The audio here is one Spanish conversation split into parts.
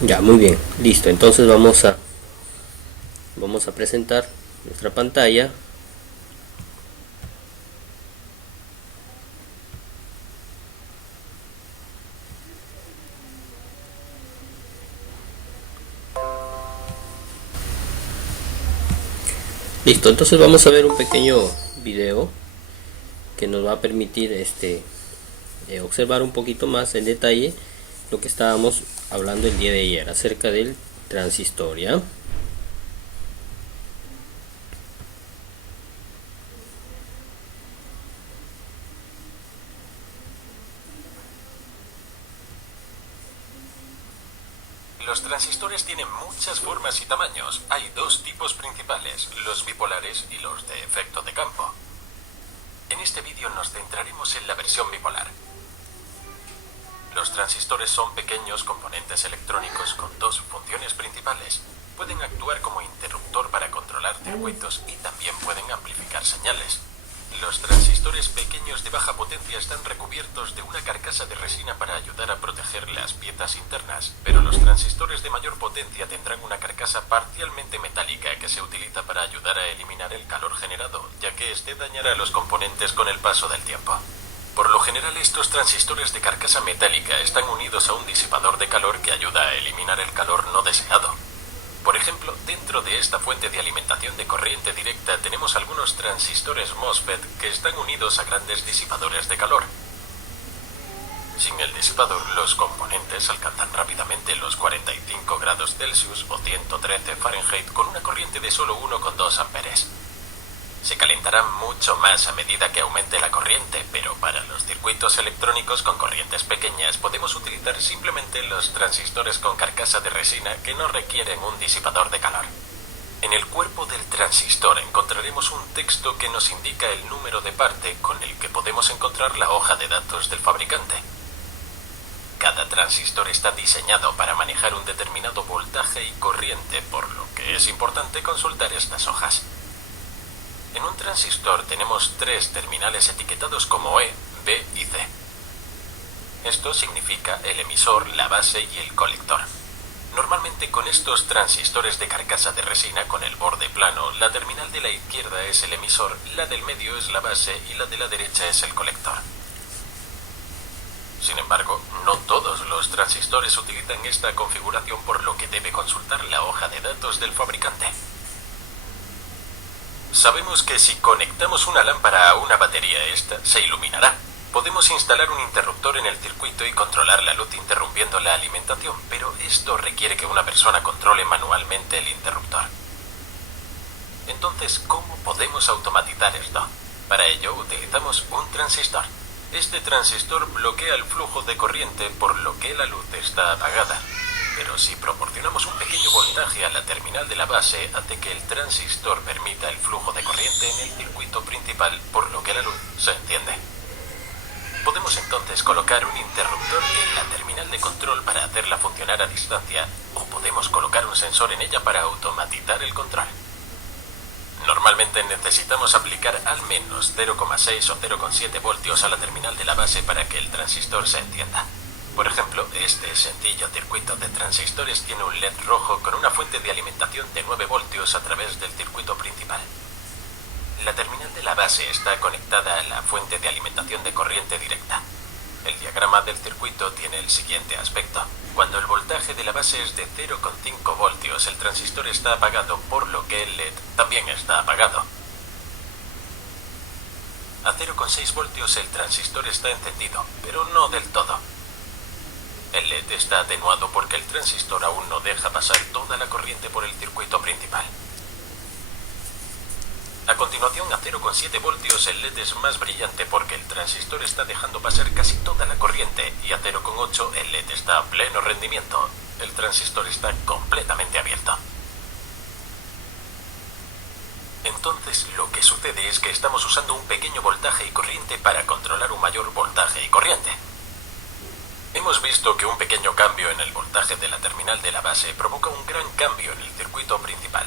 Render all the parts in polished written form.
Ya, muy bien, listo. Entonces vamos a presentar nuestra pantalla. Listo, entonces vamos a ver un pequeño video que nos va a permitir observar un poquito más en detalle lo que estábamos hablando el día de ayer acerca del transistor, ¿ya? Los transistores tienen muchas formas y tamaños. Hay dos tipos principales, los bipolares y los de efecto de campo. En este vídeo nos centraremos en la versión bipolar. Los transistores son pequeños componentes electrónicos con dos funciones principales. Pueden actuar como interruptor para controlar circuitos y también pueden amplificar señales. Los transistores pequeños de baja potencia están recubiertos de una carcasa de resina para ayudar a proteger las piezas internas, pero los transistores de mayor potencia tendrán una carcasa parcialmente metálica que se utiliza para ayudar a eliminar el calor generado, ya que este dañará los componentes con el paso del tiempo. Por lo general, estos transistores de carcasa metálica están unidos a un disipador de calor que ayuda a eliminar el calor no deseado. Por ejemplo, dentro de esta fuente de alimentación de corriente directa tenemos algunos transistores MOSFET que están unidos a grandes disipadores de calor. Sin el disipador, los componentes alcanzan rápidamente los 45 grados Celsius o 113 Fahrenheit con una corriente de solo 1,2 amperes. Se calentarán mucho más a medida que aumente la corriente, pero para los circuitos electrónicos con corrientes pequeñas podemos utilizar simplemente los transistores con carcasa de resina que no requieren un disipador de calor. En el cuerpo del transistor encontraremos un texto que nos indica el número de parte con el que podemos encontrar la hoja de datos del fabricante. Cada transistor está diseñado para manejar un determinado voltaje y corriente, por lo que es importante consultar estas hojas. En un transistor tenemos tres terminales etiquetados como E, B y C. Esto significa el emisor, la base y el colector. Normalmente con estos transistores de carcasa de resina con el borde plano, la terminal de la izquierda es el emisor, la del medio es la base y la de la derecha es el colector. Sin embargo, no todos los transistores utilizan esta configuración, por lo que debe consultar la hoja de datos del fabricante. Sabemos que si conectamos una lámpara a una batería, esta se iluminará. Podemos instalar un interruptor en el circuito y controlar la luz interrumpiendo la alimentación, pero esto requiere que una persona controle manualmente el interruptor. Entonces, ¿cómo podemos automatizar esto? Para ello utilizamos un transistor. Este transistor bloquea el flujo de corriente, por lo que la luz está apagada. Pero si proporcionamos un pequeño voltaje a la terminal de la base, hace que el transistor permita el flujo de corriente en el circuito principal, por lo que la luz se enciende. Podemos entonces colocar un interruptor en la terminal de control para hacerla funcionar a distancia, o podemos colocar un sensor en ella para automatizar el control. Normalmente necesitamos aplicar al menos 0,6 o 0,7 voltios a la terminal de la base para que el transistor se encienda. Por ejemplo, este sencillo circuito de transistores tiene un LED rojo con una fuente de alimentación de 9 voltios a través del circuito principal. La terminal de la base está conectada a la fuente de alimentación de corriente directa. El diagrama del circuito tiene el siguiente aspecto. Cuando el voltaje de la base es de 0,5 voltios, el transistor está apagado, por lo que el LED también está apagado. A 0,6 voltios el transistor está encendido, pero no del todo. El LED está atenuado porque el transistor aún no deja pasar toda la corriente por el circuito principal. A continuación, a 0,7 voltios el LED es más brillante porque el transistor está dejando pasar casi toda la corriente, y a 0,8 el LED está a pleno rendimiento. El transistor está completamente abierto. Entonces, lo que sucede es que estamos usando un pequeño voltaje y corriente para controlar un mayor voltaje y corriente. Hemos visto que un pequeño cambio en el voltaje de la terminal de la base provoca un gran cambio en el circuito principal.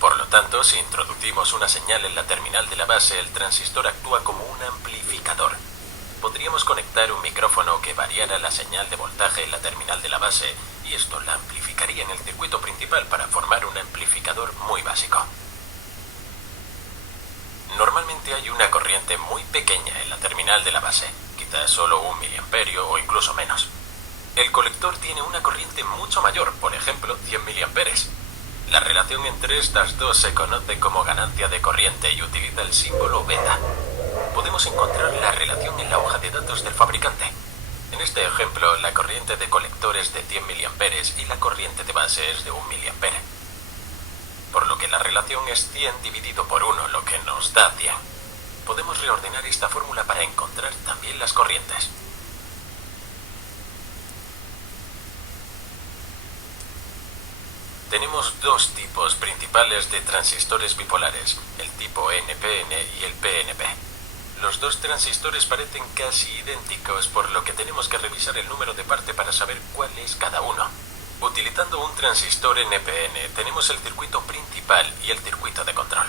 Por lo tanto, si introducimos una señal en la terminal de la base, el transistor actúa como un amplificador. Podríamos conectar un micrófono que variara la señal de voltaje en la terminal de la base y esto la amplificaría en el circuito principal para formar un amplificador muy básico. Normalmente hay una corriente muy pequeña en la terminal de la base, quizás solo 1 miliamperio o incluso menos. El colector tiene una corriente mucho mayor, por ejemplo 100 miliamperes. La relación entre estas dos se conoce como ganancia de corriente y utiliza el símbolo beta. Podemos encontrar la relación en la hoja de datos del fabricante. En este ejemplo, la corriente de colector es de 100 miliamperes y la corriente de base es de 1 miliampere. Por lo que la relación es 100 dividido por 1, lo que nos da 100. Podemos reordenar esta fórmula para encontrar también las corrientes. Tenemos dos tipos principales de transistores bipolares, el tipo NPN y el PNP. Los dos transistores parecen casi idénticos, por lo que tenemos que revisar el número de parte para saber cuál es cada uno. Utilizando un transistor NPN, tenemos el circuito principal y el circuito de control.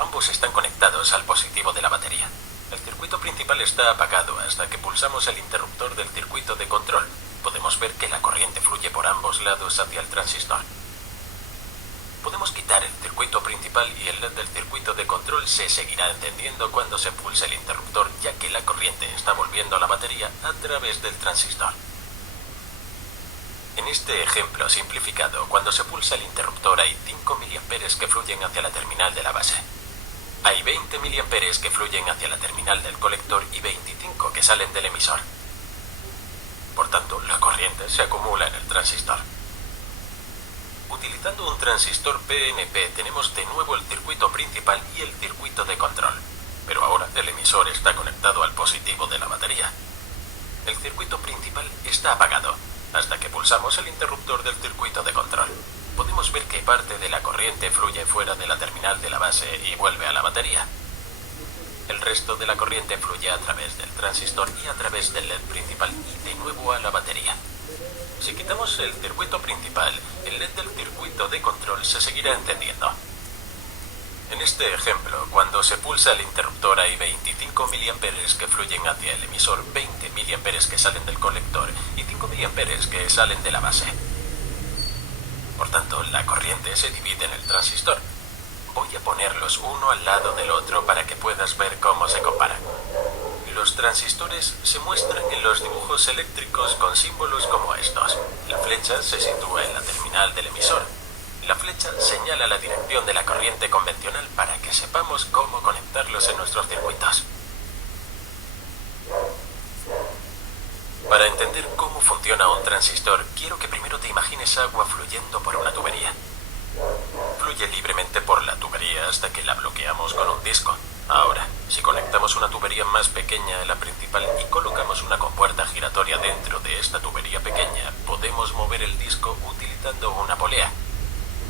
Ambos están conectados al positivo de la batería. El circuito principal está apagado hasta que pulsamos el interruptor del circuito de control. Podemos ver que la corriente fluye por ambos lados hacia el transistor. Podemos quitar el circuito principal y el LED del circuito de control se seguirá encendiendo cuando se pulse el interruptor, ya que la corriente está volviendo a la batería a través del transistor. En este ejemplo simplificado, cuando se pulsa el interruptor hay 5 miliamperes que fluyen hacia la terminal de la base. Hay 20 miliamperes que fluyen hacia la terminal del colector y 25 que salen del emisor. Por tanto, la corriente se acumula en el transistor. Utilizando un transistor PNP tenemos de nuevo el circuito principal y el circuito de control, pero ahora el emisor está conectado al positivo de la batería. El circuito principal está apagado hasta que pulsamos el interruptor del circuito de control. Podemos ver que parte de la corriente fluye fuera de la terminal de la base y vuelve a la batería. El resto de la corriente fluye a través del transistor y a través del LED principal y de nuevo a la batería. Si quitamos el circuito principal, el LED del circuito de control se seguirá encendiendo. En este ejemplo, cuando se pulsa el interruptor hay 25 miliamperes que fluyen hacia el emisor, 20 miliamperes que salen del colector y 5 miliamperes que salen de la base. Por tanto, la corriente se divide en el transistor. Voy a ponerlos uno al lado del otro para que puedas ver cómo se comparan. Los transistores se muestran en los dibujos eléctricos con símbolos como estos. La flecha se sitúa en la terminal del emisor. La flecha señala la dirección de la corriente convencional para que sepamos cómo conectarlos en nuestros circuitos. Para entender cómo funciona un transistor, quiero que primero te imagines agua fluyendo por una tubería. Fluye libremente por la tubería hasta que la bloqueamos con un disco. Ahora, si conectamos una tubería más pequeña a la principal y colocamos una compuerta giratoria dentro de esta tubería pequeña, podemos mover el disco utilizando una polea.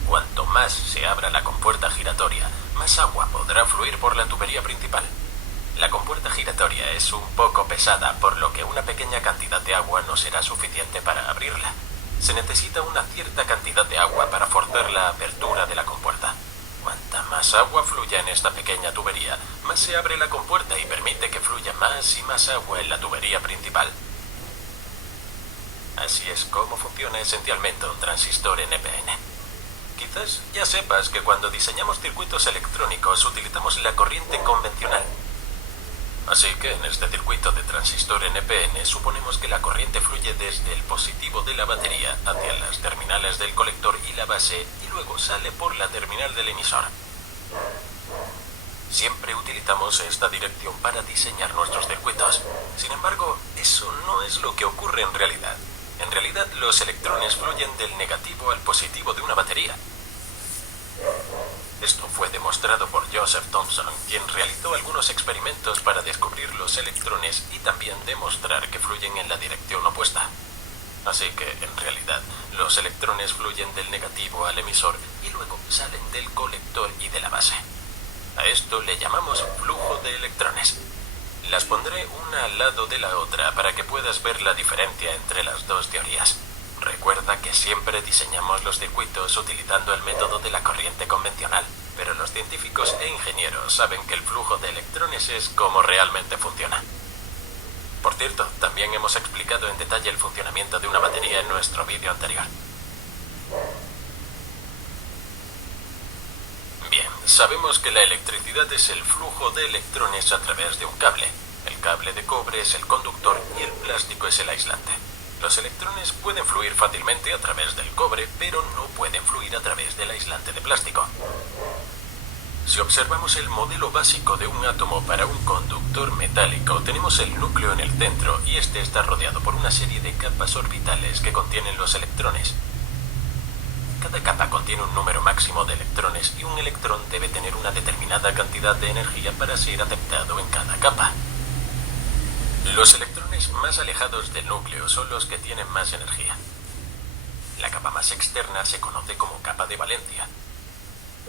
Cuanto más se abra la compuerta giratoria, más agua podrá fluir por la tubería principal. La compuerta giratoria es un poco pesada, por lo que una pequeña cantidad de agua no será suficiente para abrirla. Se necesita una cierta cantidad de agua para forzar la apertura de la compuerta. Cuanta más agua fluya en esta pequeña tubería, más se abre la compuerta y permite que fluya más y más agua en la tubería principal. Así es como funciona esencialmente un transistor NPN. Quizás ya sepas que cuando diseñamos circuitos electrónicos utilizamos la corriente convencional. Así que en este circuito de transistor NPN suponemos que la corriente fluye desde el positivo de la batería hacia las terminales del colector y la base y luego sale por la terminal del emisor. Siempre utilizamos esta dirección para diseñar nuestros circuitos. Sin embargo, eso no es lo que ocurre en realidad. En realidad, los electrones fluyen del negativo al positivo de una batería. Esto fue demostrado por Joseph Thomson, quien realizó algunos experimentos para descubrir los electrones y también demostrar que fluyen en la dirección opuesta. Así que, en realidad, los electrones fluyen del negativo al emisor y luego salen del colector y de la base. A esto le llamamos flujo de electrones. Las pondré una al lado de la otra para que puedas ver la diferencia entre las dos teorías. Recuerda que siempre diseñamos los circuitos utilizando el método de la corriente convencional, pero los científicos e ingenieros saben que el flujo de electrones es como realmente funciona. Por cierto, también hemos explicado en detalle el funcionamiento de una batería en nuestro vídeo anterior. Bien, sabemos que la electricidad es el flujo de electrones a través de un cable. El cable de cobre es el conductor y el plástico es el aislante. Los electrones pueden fluir fácilmente a través del cobre, pero no pueden fluir a través del aislante de plástico. Si observamos el modelo básico de un átomo para un conductor metálico, tenemos el núcleo en el centro y este está rodeado por una serie de capas orbitales que contienen los electrones. Cada capa contiene un número máximo de electrones y un electrón debe tener una determinada cantidad de energía para ser aceptado en cada capa. Los electrones más alejados del núcleo son los que tienen más energía. La capa más externa se conoce como capa de valencia.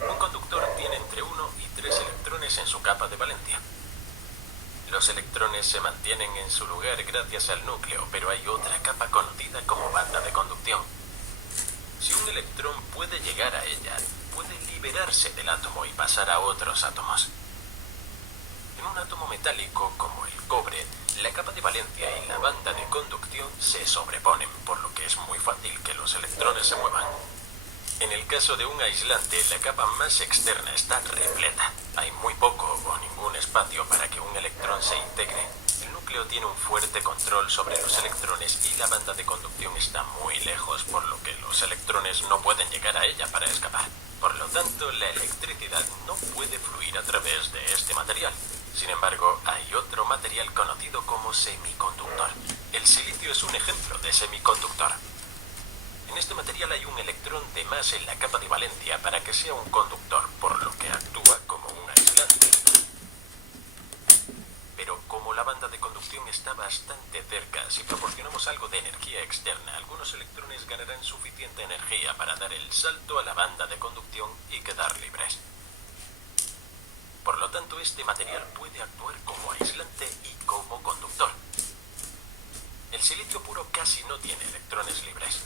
Un conductor tiene entre 1 y 3 electrones en su capa de valencia. Los electrones se mantienen en su lugar gracias al núcleo, pero hay otra capa conocida como banda de conducción. Si un electrón puede llegar a ella, puede liberarse del átomo y pasar a otros átomos. En un átomo metálico como el cobre, la capa de valencia y la banda de conducción se sobreponen, por lo que es muy fácil que los electrones se muevan. En el caso de un aislante, la capa más externa está repleta. Hay muy poco o ningún espacio para que un electrón se integre. El núcleo tiene un fuerte control sobre los electrones y la banda de conducción está muy lejos, por lo que los electrones no pueden llegar a ella para escapar. Por lo tanto, la electricidad no puede fluir a través de este material. Sin embargo, hay otro material conocido como semiconductor. El silicio es un ejemplo de semiconductor. En este material hay un electrón de más en la capa de valencia para que sea un conductor, por lo que actúa como un aislante. Pero como la banda de conducción está bastante cerca, si proporcionamos algo de energía externa, algunos electrones ganarán suficiente energía para dar el salto a la banda de conducción y quedar libres. Por lo tanto, este material puede actuar como aislante y como conductor. El silicio puro casi no tiene electrones libres.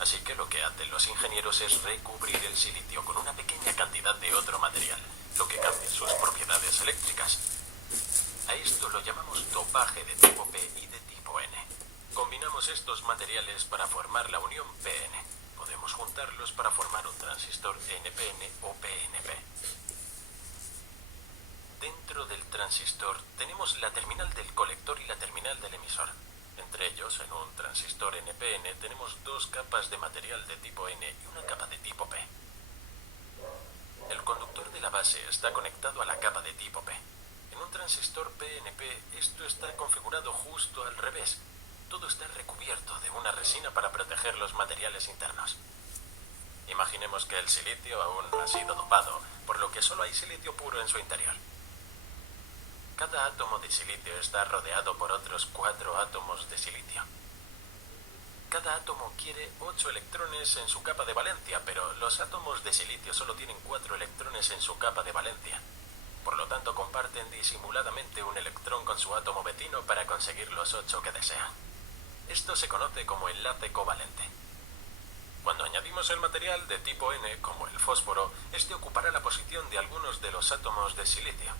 Así que lo que hacen los ingenieros es recubrir el silicio con una pequeña cantidad de otro material, lo que cambia sus propiedades eléctricas. A esto lo llamamos dopaje de tipo P y de tipo N. Combinamos estos materiales para formar la unión PN. Podemos juntarlos para formar un transistor NPN o PNP. Dentro del transistor tenemos la terminal del colector y la terminal del emisor. Entre ellos, en un transistor NPN tenemos dos capas de material de tipo N y una capa de tipo P. El conductor de la base está conectado a la capa de tipo P. En un transistor PNP esto está configurado justo al revés. Todo está recubierto de una resina para proteger los materiales internos. Imaginemos que el silicio aún no ha sido dopado, por lo que solo hay silicio puro en su interior. Cada átomo de silicio está rodeado por otros 4 átomos de silicio. Cada átomo quiere 8 electrones en su capa de valencia, pero los átomos de silicio solo tienen 4 electrones en su capa de valencia. Por lo tanto, comparten disimuladamente un electrón con su átomo vecino para conseguir los 8 que desean. Esto se conoce como enlace covalente. Cuando añadimos el material de tipo N, como el fósforo, este ocupará la posición de algunos de los átomos de silicio.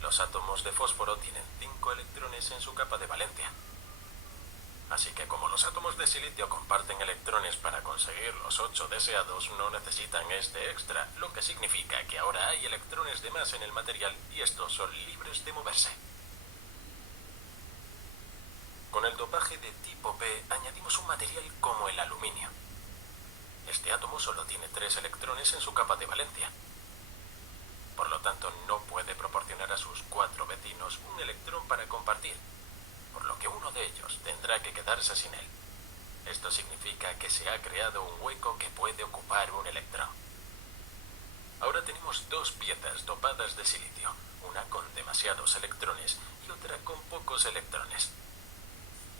Los átomos de fósforo tienen 5 electrones en su capa de valencia. Así que como los átomos de silicio comparten electrones para conseguir los 8 deseados, no necesitan este extra, lo que significa que ahora hay electrones de más en el material y estos son libres de moverse. Con el dopaje de tipo P añadimos un material como el aluminio. Este átomo solo tiene 3 electrones en su capa de valencia. Por lo tanto, no puede proporcionar a sus 4 vecinos un electrón para compartir, por lo que uno de ellos tendrá que quedarse sin él. Esto significa que se ha creado un hueco que puede ocupar un electrón. Ahora tenemos 2 piezas dopadas de silicio, una con demasiados electrones y otra con pocos electrones.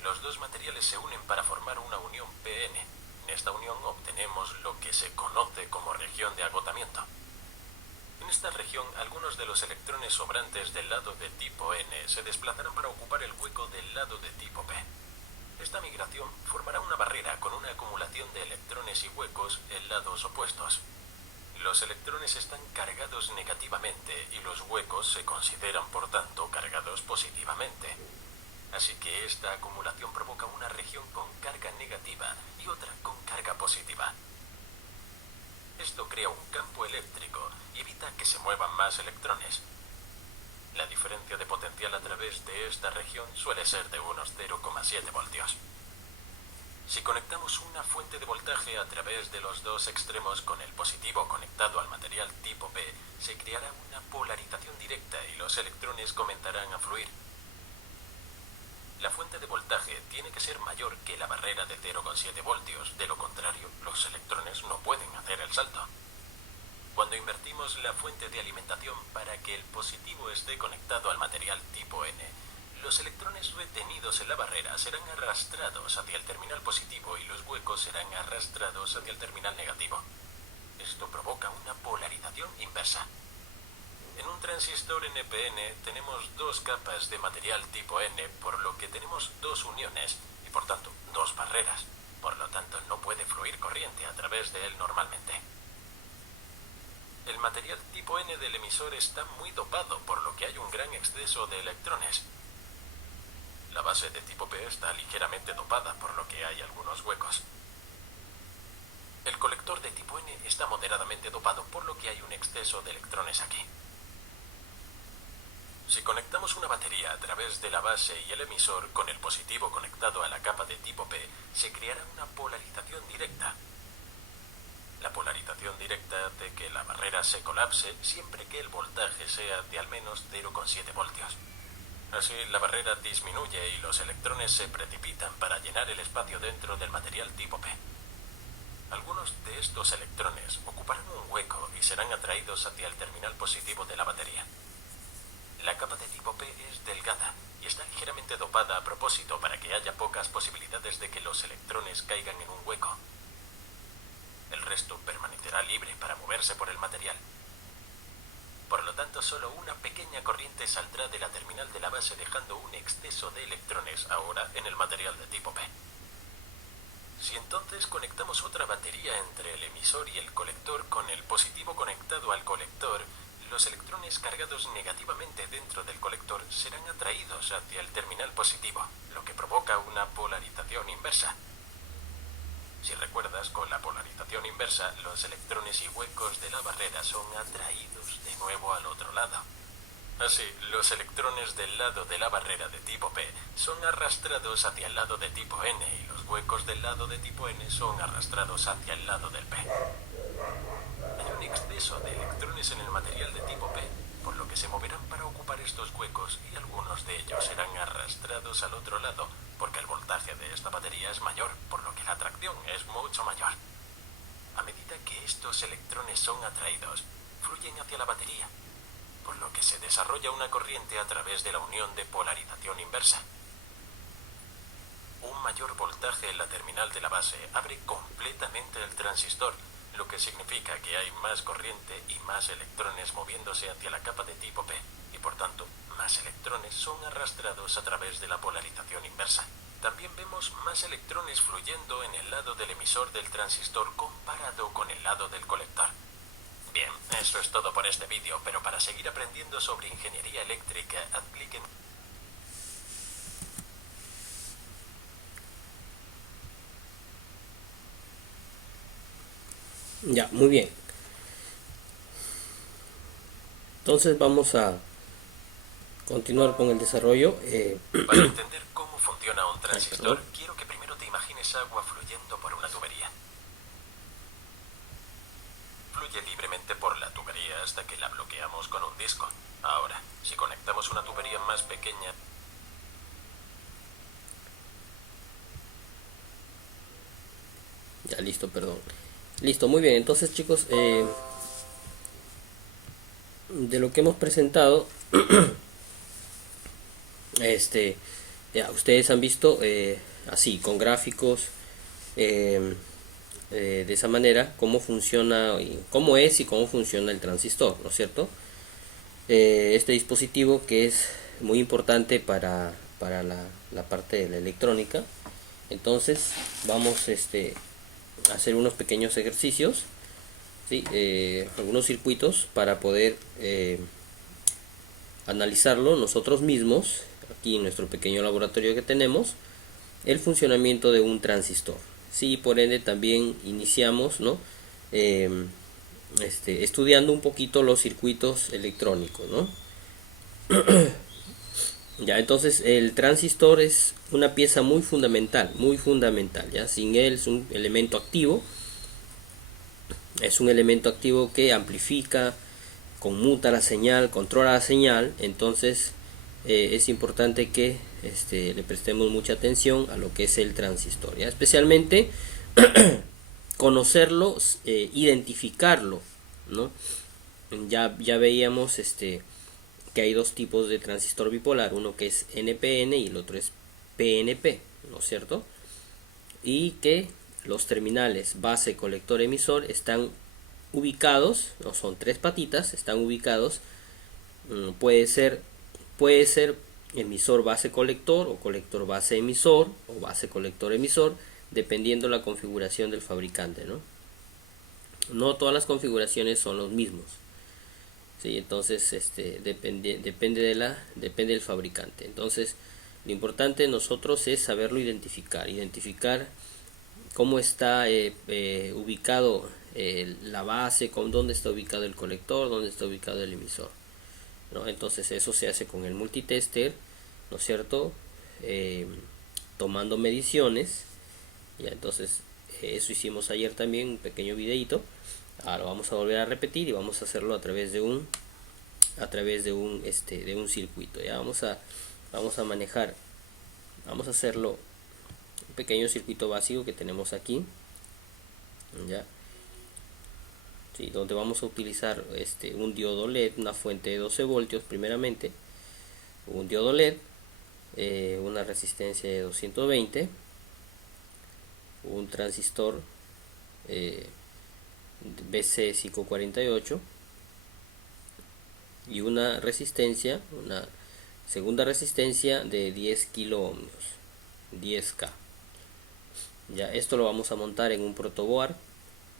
Los dos materiales se unen para formar una unión PN. En esta unión obtenemos lo que se conoce como región de agotamiento. En esta región, algunos de los electrones sobrantes del lado de tipo N se desplazarán para ocupar el hueco del lado de tipo P. Esta migración formará una barrera con una acumulación de electrones y huecos en lados opuestos. Los electrones están cargados negativamente y los huecos se consideran, por tanto, cargados positivamente. Así que esta acumulación provoca una región con carga negativa y otra con carga positiva. Esto crea un campo eléctrico y evita que se muevan más electrones. La diferencia de potencial a través de esta región suele ser de unos 0,7 voltios. Si conectamos una fuente de voltaje a través de los dos extremos con el positivo conectado al material tipo P, se creará una polarización directa y los electrones comenzarán a fluir. La fuente de voltaje tiene que ser mayor que la barrera de 0,7 voltios, de lo contrario, los electrones no pueden hacer el salto. Cuando invertimos la fuente de alimentación para que el positivo esté conectado al material tipo N, los electrones retenidos en la barrera serán arrastrados hacia el terminal positivo y los huecos serán arrastrados hacia el terminal negativo. Esto provoca una polarización inversa. En un transistor NPN tenemos dos capas de material tipo N, por lo que tenemos dos uniones y por tanto dos barreras. Por lo tanto no puede fluir corriente a través de él normalmente. El material tipo N del emisor está muy dopado, por lo que hay un gran exceso de electrones. La base de tipo P está ligeramente dopada, por lo que hay algunos huecos. El colector de tipo N está moderadamente dopado, por lo que hay un exceso de electrones aquí. Si conectamos una batería a través de la base y el emisor con el positivo conectado a la capa de tipo P, se creará una polarización directa. La polarización directa hace que la barrera se colapse siempre que el voltaje sea de al menos 0,7 voltios. Así, la barrera disminuye y los electrones se precipitan para llenar el espacio dentro del material tipo P. Algunos de estos electrones ocuparán un hueco y serán atraídos hacia el terminal positivo de la batería. La capa de tipo P es delgada y está ligeramente dopada a propósito para que haya pocas posibilidades de que los electrones caigan en un hueco. El resto permanecerá libre para moverse por el material. Por lo tanto, solo una pequeña corriente saldrá de la terminal de la base dejando un exceso de electrones ahora en el material de tipo P. Si entonces conectamos otra batería entre el emisor y el colector con el positivo conectado al colector, los electrones cargados negativamente dentro del colector serán atraídos hacia el terminal positivo, lo que provoca una polarización inversa. Si recuerdas, con la polarización inversa, los electrones y huecos de la barrera son atraídos de nuevo al otro lado. Así, los electrones del lado de la barrera de tipo P son arrastrados hacia el lado de tipo N y los huecos del lado de tipo N son arrastrados hacia el lado del P. Hay un exceso de electrones en el material de tipo P, por lo que se moverán para ocupar estos huecos y algunos de ellos serán arrastrados al otro lado, porque el voltaje de esta batería es mayor, por lo que la atracción es mucho mayor. A medida que estos electrones son atraídos, fluyen hacia la batería, por lo que se desarrolla una corriente a través de la unión de polarización inversa. Un mayor voltaje en la terminal de la base abre completamente el transistor, lo que significa que hay más corriente y más electrones moviéndose hacia la capa de tipo P, y por tanto, más electrones son arrastrados a través de la polarización inversa. También vemos más electrones fluyendo en el lado del emisor del transistor comparado con el lado del colector. Bien, eso es todo por este vídeo, pero para seguir aprendiendo sobre ingeniería eléctrica, haz clic en... Ya, muy bien. Entonces vamos a continuar con el desarrollo. Para entender cómo funciona un transistor, quiero que primero te imagines agua fluyendo por una tubería. Fluye libremente por la tubería hasta que la bloqueamos con un disco. Ahora, si conectamos una tubería más pequeña... Ya, listo, perdón. Listo, muy bien. Entonces, chicos, de lo que hemos presentado, ya, ustedes han visto así, con gráficos, de esa manera, cómo funciona, cómo es y cómo funciona el transistor, ¿no es cierto? Este dispositivo que es muy importante para la parte de la electrónica. Entonces, vamos a hacer unos pequeños ejercicios, ¿sí? Algunos circuitos para poder analizarlo nosotros mismos aquí en nuestro pequeño laboratorio que tenemos, el funcionamiento de un transistor. Sí, por ende también iniciamos, ¿no? Estudiando un poquito los circuitos electrónicos, ¿no? Ya, entonces el transistor es una pieza muy fundamental, ya. Sin él es un elemento activo, que amplifica, conmuta la señal, controla la señal. Entonces es importante que le prestemos mucha atención a lo que es el transistor, ¿ya? Especialmente conocerlo, identificarlo, ¿no? Ya veíamos que hay dos tipos de transistor bipolar, uno que es NPN y el otro es PNP, ¿no es cierto? Y que los terminales base, colector, emisor están ubicados, no son tres patitas, están ubicados, puede ser emisor base colector o colector base emisor o base colector emisor, dependiendo la configuración del fabricante, ¿no? No todas las configuraciones son los mismos. Sí, entonces depende del fabricante. Entonces lo importante de nosotros es saberlo identificar cómo está ubicado la base, con dónde está ubicado el colector, dónde está ubicado el emisor, ¿no? Entonces eso se hace con el multitester, ¿no es cierto? Tomando mediciones. Ya, entonces eso hicimos ayer también, un pequeño videito. Ahora lo vamos a volver a repetir y vamos a hacerlo a través de un circuito. Ya vamos a hacerlo un pequeño circuito básico que tenemos aquí, ya, sí, donde vamos a utilizar un diodo LED, una fuente de 12 voltios primeramente, un diodo LED, una resistencia de 220, un transistor BC548 y una segunda resistencia de 10 kilo ohmios, 10K. Ya, esto lo vamos a montar en un protoboard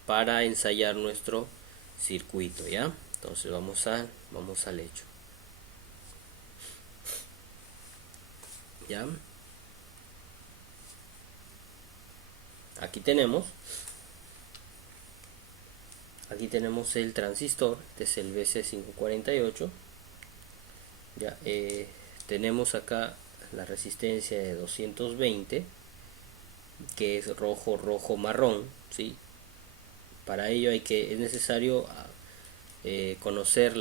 para ensayar nuestro circuito, ya. Entonces vamos al hecho. Ya, aquí tenemos el transistor, este es el BC548. Ya, tenemos acá la resistencia de 220, que es rojo marrón, ¿sí? Para ello es necesario conocer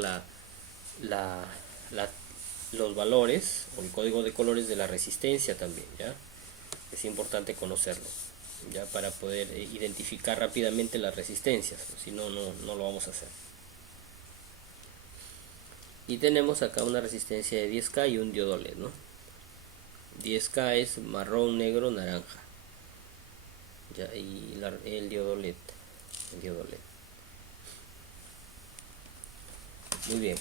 los valores o el código de colores de la resistencia también, ya. Es importante conocerlo, ya, para poder identificar rápidamente las resistencias, si no lo vamos a hacer. Y tenemos acá una resistencia de 10K y un diodo LED, ¿no? 10K es marrón, negro, naranja, ya, y el diodo LED. Muy bien.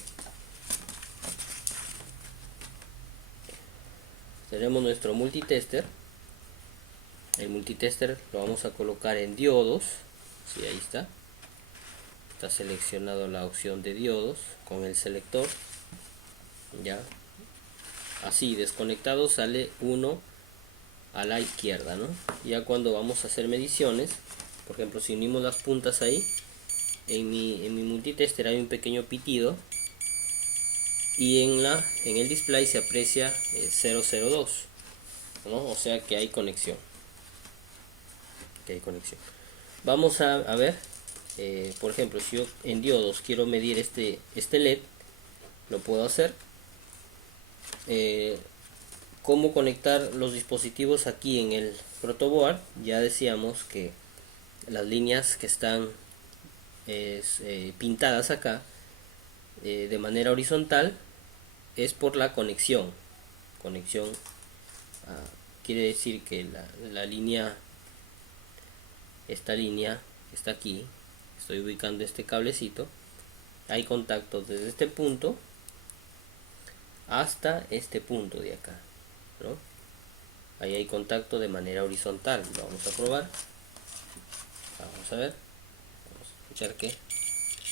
Tenemos nuestro multitester. El multitester lo vamos a colocar en diodos. Sí, ahí está. Está seleccionado la opción de diodos con el selector. Ya. Así, desconectado sale 1 a la izquierda, ¿no? Ya cuando vamos a hacer mediciones, por ejemplo, si unimos las puntas ahí, en mi multitester hay un pequeño pitido y en el display se aprecia 002, ¿no? O sea que hay conexión. Vamos a ver, por ejemplo, si yo en diodos quiero medir este LED, lo puedo hacer. Cómo conectar los dispositivos aquí en el protoboard. Ya decíamos que las líneas que están pintadas acá de manera horizontal es por la conexión. Quiere decir que la línea, esta línea está aquí, estoy ubicando este cablecito, hay contactos desde este punto hasta este punto de acá, ¿no? Ahí hay contacto de manera horizontal. Lo vamos a probar. Vamos a ver. Vamos a escuchar que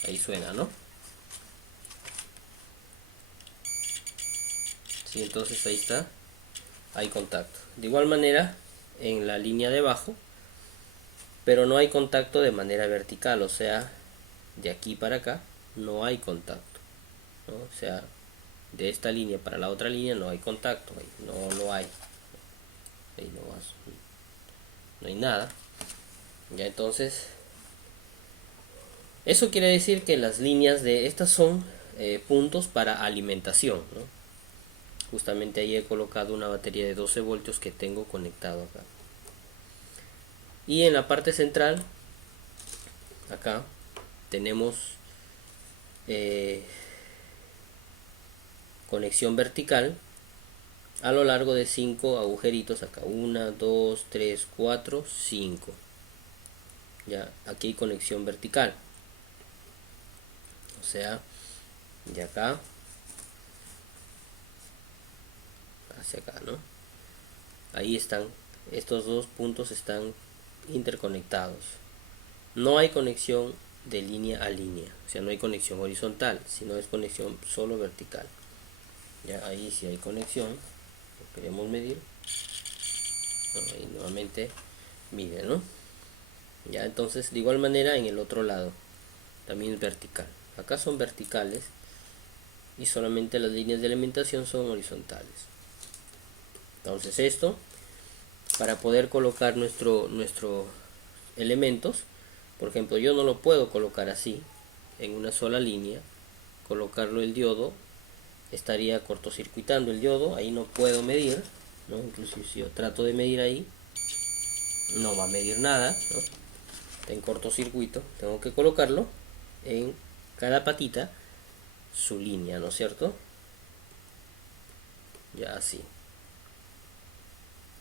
ahí suena, ¿no? ¿sí? Entonces ahí está, hay contacto. De igual manera en la línea de abajo, pero no hay contacto de manera vertical, o sea, de aquí para acá no hay contacto, ¿no? O sea, de esta línea para la otra línea no hay contacto, ahí no lo hay, ahí no hay nada. Ya, entonces eso quiere decir que las líneas de estas son puntos para alimentación, ¿no? Justamente ahí he colocado una batería de 12 voltios que tengo conectado acá. Y en la parte central, acá, tenemos conexión vertical a lo largo de 5 agujeritos acá. 1, 2, 3, 4, 5. Ya, aquí hay conexión vertical. O sea, de acá hacia acá, ¿no? Ahí están, estos dos puntos están interconectados. No hay conexión de línea a línea, o sea, no hay conexión horizontal, sino es conexión solo vertical. Ya, ahí sí hay conexión, lo queremos medir. Ahí nuevamente mide, ¿no? Ya, entonces de igual manera en el otro lado también es vertical. Acá son verticales y solamente las líneas de alimentación son horizontales. Entonces esto, para poder colocar nuestro elementos, por ejemplo, yo no lo puedo colocar así en una sola línea, colocarlo el diodo, estaría cortocircuitando el diodo, ahí no puedo medir, ¿no? Inclusive si yo trato de medir ahí, no va a medir nada, ¿no? Está en cortocircuito, tengo que colocarlo en cada patita su línea, ¿no es cierto? Ya así.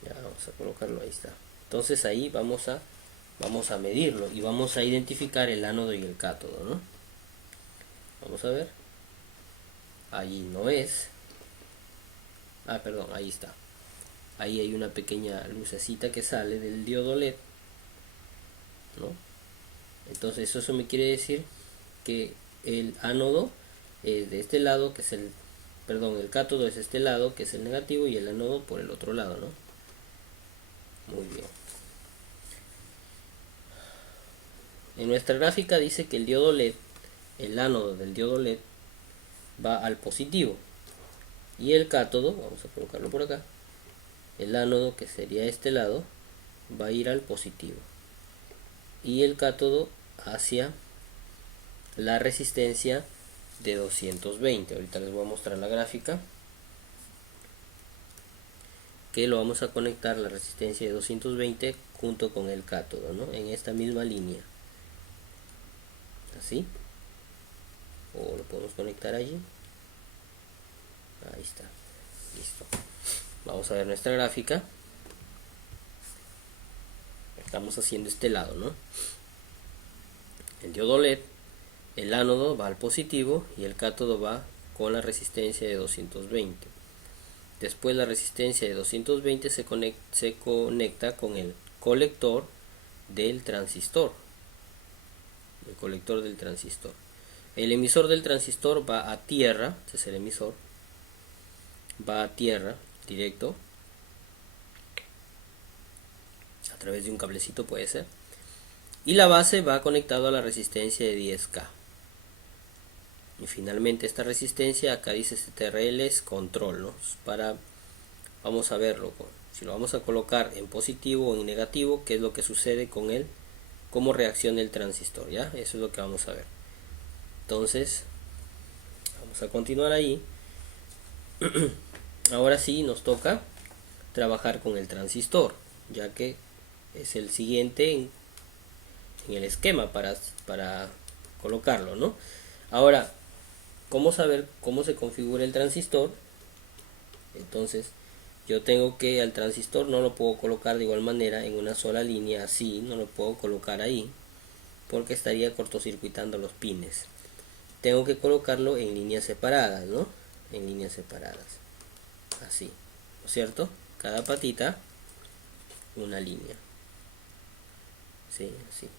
Ya vamos a colocarlo, ahí está. Entonces ahí vamos a medirlo y vamos a identificar el ánodo y el cátodo, ¿no? Vamos a ver. Allí no es. Ah, perdón, ahí está. Ahí hay una pequeña lucecita que sale del diodo LED, ¿no? Entonces eso me quiere decir que el ánodo es de este lado, que es el cátodo es este lado, que es el negativo, y el ánodo por el otro lado, ¿no? Muy bien. En nuestra gráfica dice que el diodo LED, el ánodo del diodo LED, va al positivo, y el cátodo, vamos a colocarlo por acá, el ánodo, que sería este lado, va a ir al positivo, y el cátodo hacia la resistencia de 220. Ahorita les voy a mostrar la gráfica, que lo vamos a conectar la resistencia de 220 junto con el cátodo, ¿no? En esta misma línea, así, o lo podemos conectar allí. Ahí está, listo. Vamos a ver nuestra gráfica. Estamos haciendo este lado, ¿no? El diodo LED, el ánodo va al positivo y el cátodo va con la resistencia de 220. Después la resistencia de 220 se conecta con el colector del transistor. El colector del transistor. El emisor del transistor va a tierra, este es el emisor, va a tierra directo, a través de un cablecito puede ser, y la base va conectado a la resistencia de 10K. Y finalmente esta resistencia, acá dice TRL, es control, ¿no? Vamos a verlo, si lo vamos a colocar en positivo o en negativo, qué es lo que sucede con él, cómo reacciona el transistor, ¿ya? Eso es lo que vamos a ver. Entonces, vamos a continuar ahí. Ahora sí nos toca trabajar con el transistor, ya que es el siguiente en el esquema para colocarlo, ¿no? Ahora, ¿cómo saber cómo se configura el transistor? Entonces, yo tengo que al transistor no lo puedo colocar de igual manera en una sola línea, así, no lo puedo colocar ahí, porque estaría cortocircuitando los pines. Tengo que colocarlo en líneas separadas, ¿no? En líneas separadas, así, ¿no es cierto? Cada patita, una línea, ¿sí? Así.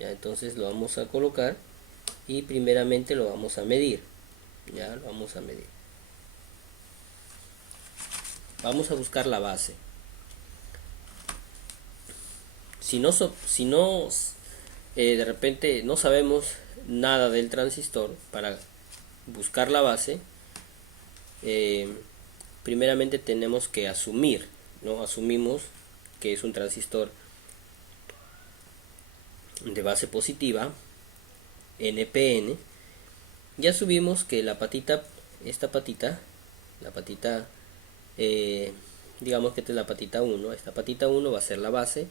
Ya, entonces lo vamos a colocar y primeramente lo vamos a medir. Ya lo vamos a medir. vamos a buscar la base. Si de repente no sabemos nada del transistor, para buscar la base, primeramente tenemos que asumir, ¿no? Asumimos que es un transistor de base positiva, NPN. Ya asumimos que la patita, digamos que esta es la patita 1, esta patita 1 va a ser la base,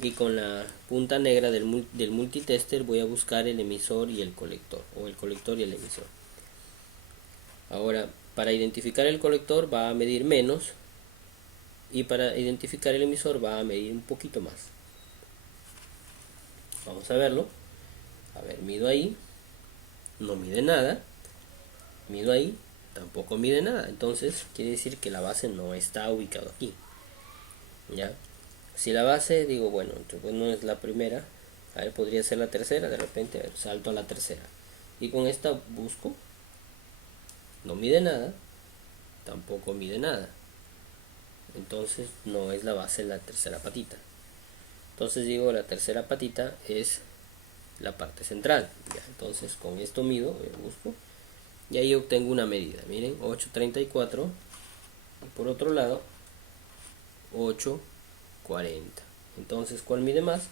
y con la punta negra del multitester voy a buscar el emisor y el colector, o el colector y el emisor. Ahora, para identificar el colector va a medir menos, y para identificar el emisor va a medir un poquito más. Vamos a verlo. A ver, mido ahí, no mide nada. Mido ahí, tampoco mide nada. Entonces quiere decir que la base no está ubicada aquí. ¿Ya? Si la base, digo, bueno, entonces no es la primera, a ver, podría ser la tercera, de repente, a ver, salto a la tercera. Y con esta busco, no mide nada, tampoco mide nada. Entonces no es la base la tercera patita. Entonces digo, la tercera patita es la parte central. ¿Ya? Entonces con esto mido, busco, y ahí obtengo una medida. Miren, 8.34, y por otro lado 8.40. Entonces, ¿cuál mide más?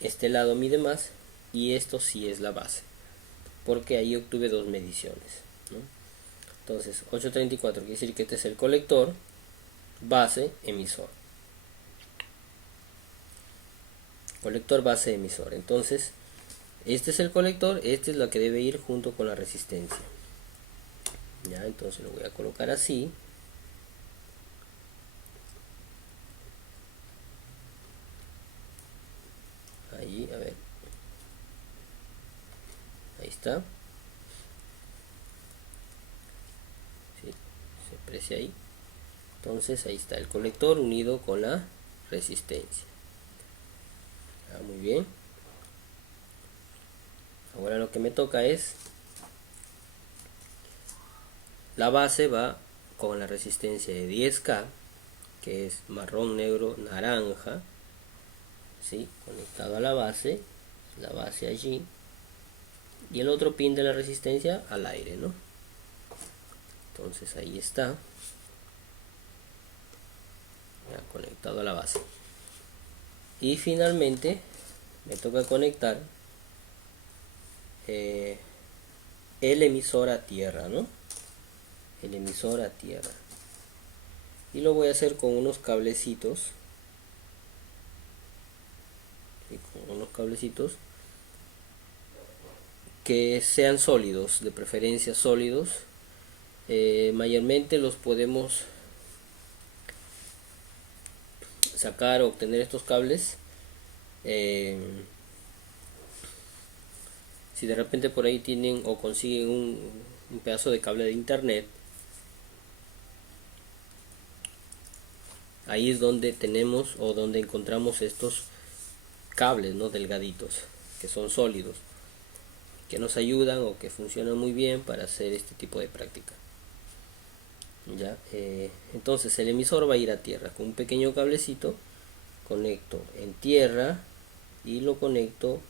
Este lado mide más, y esto sí es la base, porque ahí obtuve dos mediciones, ¿no? Entonces 8.34 quiere decir que este es el colector, base, emisor. Colector, base, emisor. Entonces este es el colector, este es la que debe ir junto con la resistencia. Ya, entonces lo voy a colocar así. Ahí, a ver. Ahí está. ¿Sí? Se aprecia ahí. Entonces ahí está el colector unido con la resistencia. Muy bien. Ahora lo que me toca es, la base va con la resistencia de 10K, que es marrón, negro, naranja, ¿sí? Conectado a la base allí, y el otro pin de la resistencia al aire, ¿no? Entonces ahí está, ya conectado a la base. Y finalmente me toca conectar el emisor a tierra, ¿no? El emisor a tierra. Y lo voy a hacer con unos cablecitos. ¿Sí? Con unos cablecitos que sean sólidos, de preferencia sólidos. Mayormente los podemos sacar o obtener estos cables si de repente por ahí tienen o consiguen un pedazo de cable de internet. Ahí es donde tenemos o donde encontramos estos cables, ¿no? Delgaditos, que son sólidos, que nos ayudan o que funcionan muy bien para hacer este tipo de práctica. ¿Ya? Entonces el emisor va a ir a tierra con un pequeño cablecito, conecto en tierra y lo conecto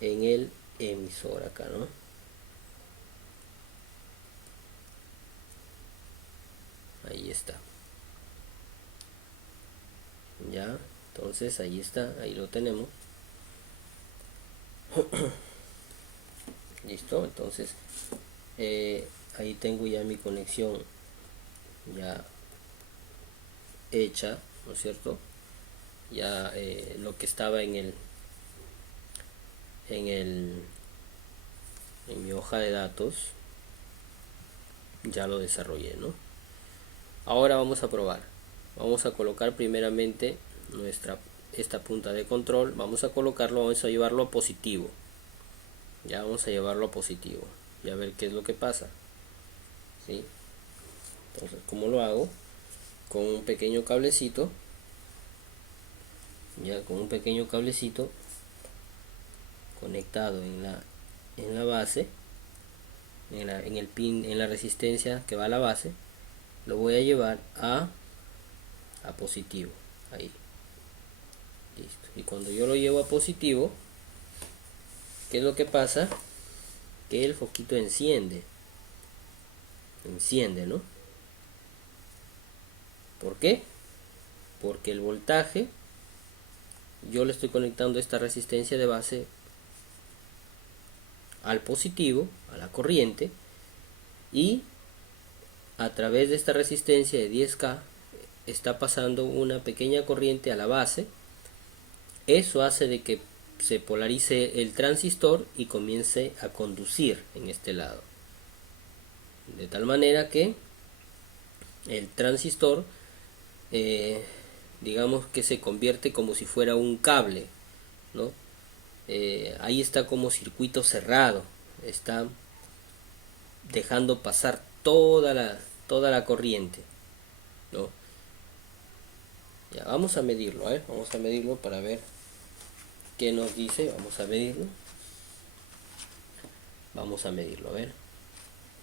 en el emisor acá, ¿no? Ahí está. Ya, entonces ahí está, ahí lo tenemos. Listo, entonces ahí tengo ya mi conexión ya hecha, ¿no es cierto? Ya lo que estaba en mi hoja de datos ya lo desarrollé, ¿no? Ahora vamos a probar. Vamos a colocar primeramente esta punta de control. Vamos a colocarlo, vamos a llevarlo a positivo. Ya vamos a llevarlo a positivo y a ver qué es lo que pasa. ¿Sí? Entonces, ¿cómo lo hago? Con un pequeño cablecito. Ya con un pequeño cablecito conectado en la base, en el pin, en la resistencia que va a la base. lo voy a llevar a positivo. Ahí, listo. Y cuando yo lo llevo a positivo, ¿qué es lo que pasa? Que el foquito enciende, ¿no? ¿Por qué? Porque el voltaje, yo le estoy conectando esta resistencia de base al positivo, a la corriente, y a través de esta resistencia de 10K está pasando una pequeña corriente a la base. Eso hace de que se polarice el transistor y comience a conducir en este lado, de tal manera que el transistor digamos que se convierte como si fuera un cable, ¿no? Ahí está como circuito cerrado, está dejando pasar toda la corriente, ¿no? Ya, vamos a medirlo, vamos a medirlo para ver qué nos dice. Vamos a medirlo, a ver.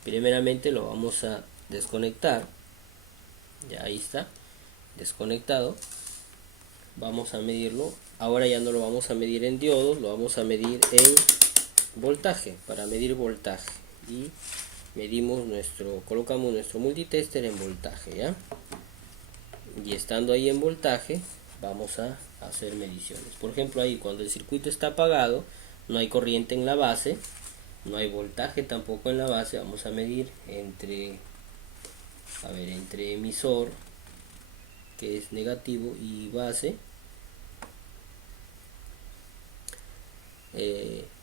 Primeramente lo vamos a desconectar. Ya, ahí está desconectado. Vamos a medirlo. Ahora ya no lo vamos a medir en diodos, lo vamos a medir en voltaje, para medir voltaje. Y colocamos nuestro multitester en voltaje, ¿ya? Y estando ahí en voltaje, vamos a hacer mediciones. Por ejemplo, ahí cuando el circuito está apagado, no hay corriente en la base, no hay voltaje tampoco en la base. Vamos a medir entre emisor, que es negativo, y base.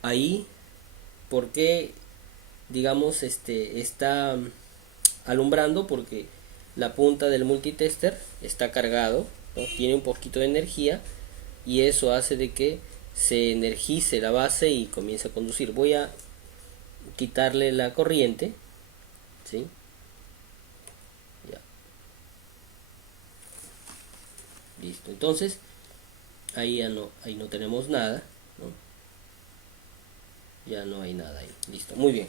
Ahí, porque digamos está alumbrando, porque la punta del multitester está cargado, ¿no? Tiene un poquito de energía, y eso hace de que se energice la base y comience a conducir. Voy a quitarle la corriente, ¿sí? Ya. Listo. Entonces ahí no tenemos nada, ¿no? Ya no hay nada ahí. Listo, muy bien.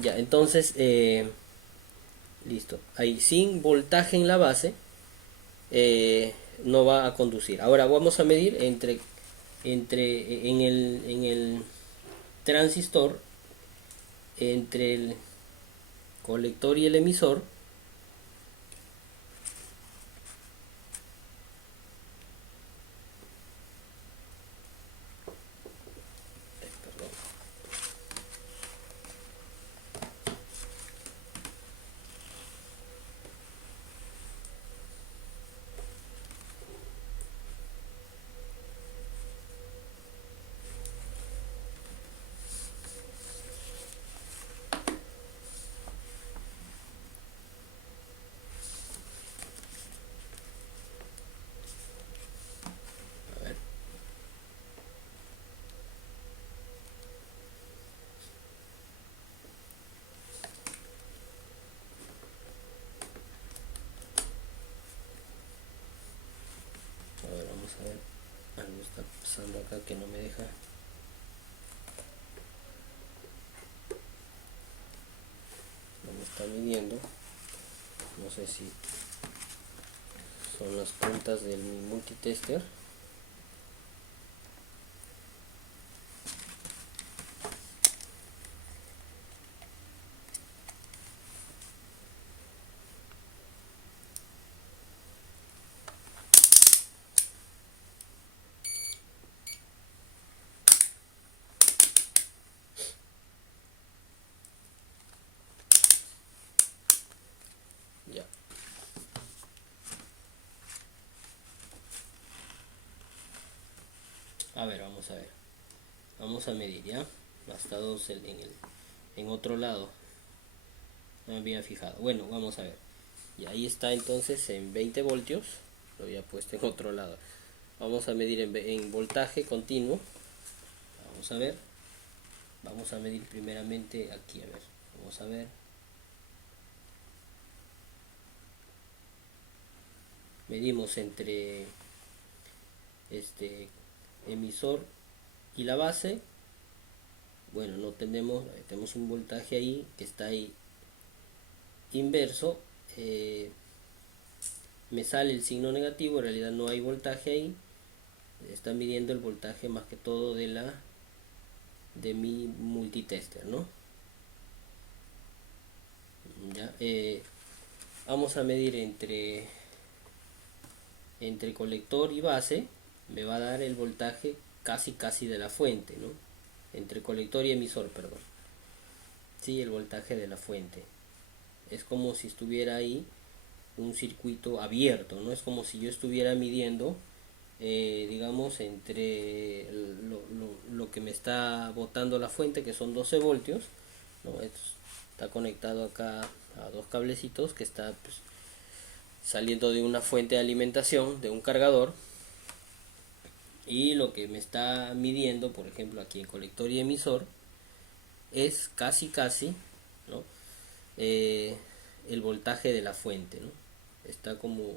Ya, entonces listo. Ahí sin voltaje en la base no va a conducir. Ahora vamos a medir en el transistor, entre el colector y el emisor. A ver, vamos a ver. Algo está pasando acá que no me deja. No me está midiendo. No sé si son las puntas del multitester. Ya. A ver, vamos a ver. Vamos a medir, ¿ya? Hasta 2 en otro lado. No me había fijado. Bueno, vamos a ver. Y ahí está entonces en 20 voltios. Lo había puesto en otro lado. Vamos a medir en voltaje continuo. Vamos a ver. Vamos a medir primeramente aquí, a ver. Vamos a ver. Medimos entre emisor y la base. Bueno, no tenemos un voltaje ahí que está ahí inverso. me sale el signo negativo, en realidad no hay voltaje ahí. Está midiendo el voltaje más que todo de mi multitester, ¿no? Ya, vamos a medir entre colector y base. Me va a dar el voltaje casi de la fuente, ¿no? Entre colector y emisor, perdón. Sí, el voltaje de la fuente. Es como si estuviera ahí un circuito abierto, ¿no? Es como si yo estuviera midiendo, digamos, entre lo que me está botando la fuente, que son 12 voltios, ¿no? Esto está conectado acá a dos cablecitos que está, pues, saliendo de una fuente de alimentación, de un cargador, y lo que me está midiendo, por ejemplo, aquí en colector y emisor, es casi, ¿no? El voltaje de la fuente, ¿no? Está como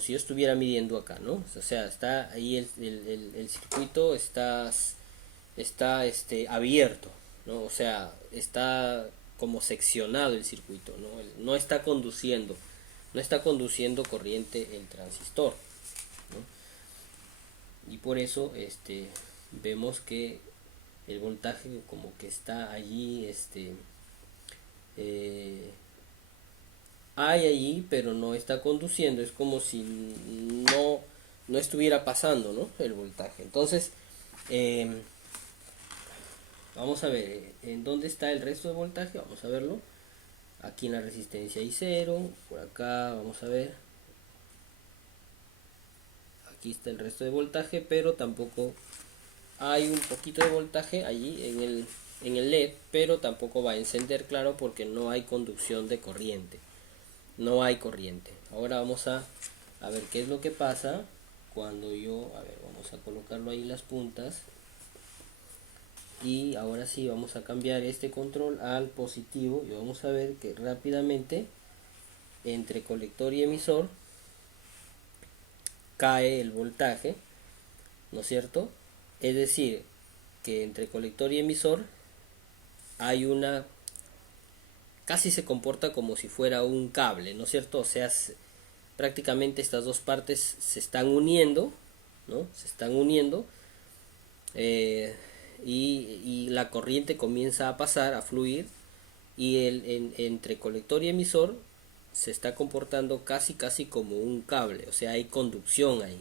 si yo estuviera midiendo acá, ¿no? O sea, está ahí el circuito está abierto, ¿no? O sea, está como seccionado el circuito, ¿no? No está conduciendo corriente el transistor, ¿no? Y por eso vemos que el voltaje como que está allí, hay allí, pero no está conduciendo. Es como si no estuviera pasando, ¿no? El voltaje. Entonces, vamos a ver en dónde está el resto de voltaje. Vamos a verlo. Aquí en la resistencia hay 0. Por acá, vamos a ver. Aquí está el resto de voltaje, pero tampoco hay un poquito de voltaje allí en el LED, pero tampoco va a encender, claro, porque no hay conducción de corriente. No hay corriente. Ahora vamos a ver qué es lo que pasa cuando yo, a ver, vamos a colocarlo ahí las puntas. Y ahora sí vamos a cambiar este control al positivo y vamos a ver que rápidamente entre colector y emisor cae el voltaje, ¿no es cierto? Es decir, que entre colector y emisor hay una, casi se comporta como si fuera un cable, ¿no es cierto? O sea, prácticamente estas dos partes se están uniendo, ¿no? Se están uniendo, y la corriente comienza a pasar, a fluir, y entre colector y emisor se está comportando casi como un cable, o sea, hay conducción ahí,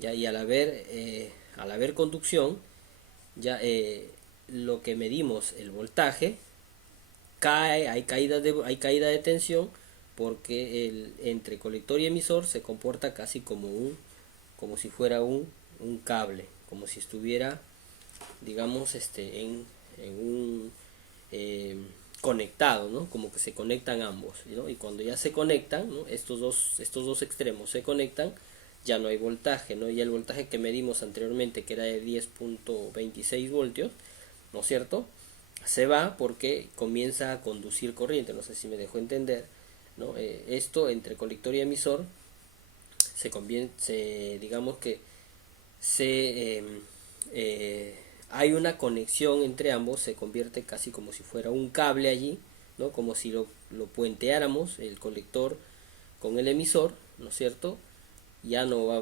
ya. Y al haber conducción, ya, lo que medimos, el voltaje, cae, hay caída de tensión, porque entre colector y emisor se comporta casi como si fuera un cable, como si estuviera, digamos, en un conectado, ¿no? Como que se conectan ambos, ¿no? Y cuando ya se conectan, ¿no? Estos dos extremos se conectan, ya no hay voltaje, ¿no? Ya el voltaje que medimos anteriormente, que era de 10.26 voltios, ¿no es cierto?, se va porque comienza a conducir corriente. No sé si me dejó entender, ¿no? Esto entre colector y emisor digamos que hay una conexión entre ambos, se convierte casi como si fuera un cable allí, ¿no? Como si lo puenteáramos, el colector con el emisor, ¿no es cierto? Ya no va a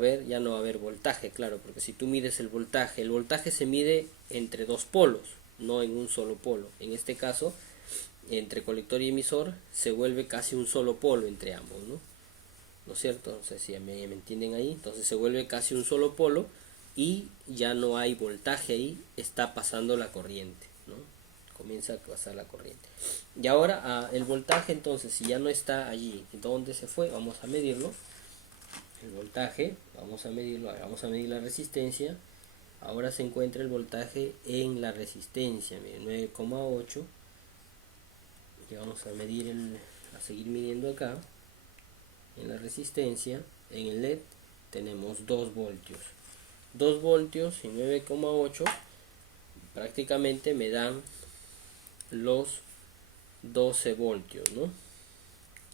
haber voltaje, claro, porque si tú mides el voltaje se mide entre dos polos, no en un solo polo. En este caso, entre colector y emisor se vuelve casi un solo polo entre ambos, ¿no es cierto? No sé si me entienden ahí. Entonces se vuelve casi un solo polo y ya no hay voltaje ahí, está pasando la corriente, ¿no? Comienza a pasar la corriente. Y ahora el voltaje, entonces, si ya no está allí, ¿dónde se fue? Vamos a medirlo. El voltaje, vamos a medir la resistencia. Ahora se encuentra el voltaje en la resistencia, miren, 9,8. Y vamos a seguir midiendo acá. En la resistencia, en el LED, tenemos 2 voltios. 2 voltios y 9,8 prácticamente me dan los 12 voltios, ¿no?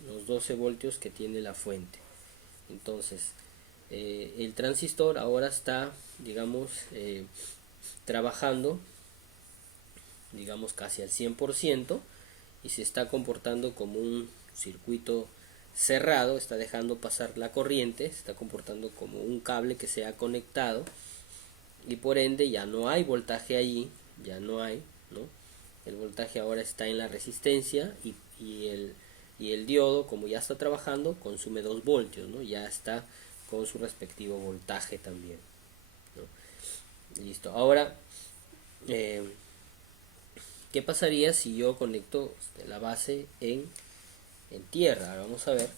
Los 12 voltios que tiene la fuente. Entonces, el transistor ahora está, digamos, trabajando, digamos, casi al 100%, y se está comportando como un circuito cerrado, está dejando pasar la corriente, se está comportando como un cable que se ha conectado y por ende ya no hay voltaje allí, ya no hay, ¿no? El voltaje ahora está en la resistencia y el diodo, como ya está trabajando, consume 2 voltios, ¿no? Ya está con su respectivo voltaje también, ¿no? Listo. Ahora, ¿qué pasaría si yo conecto la base en tierra? Ahora vamos a verlo.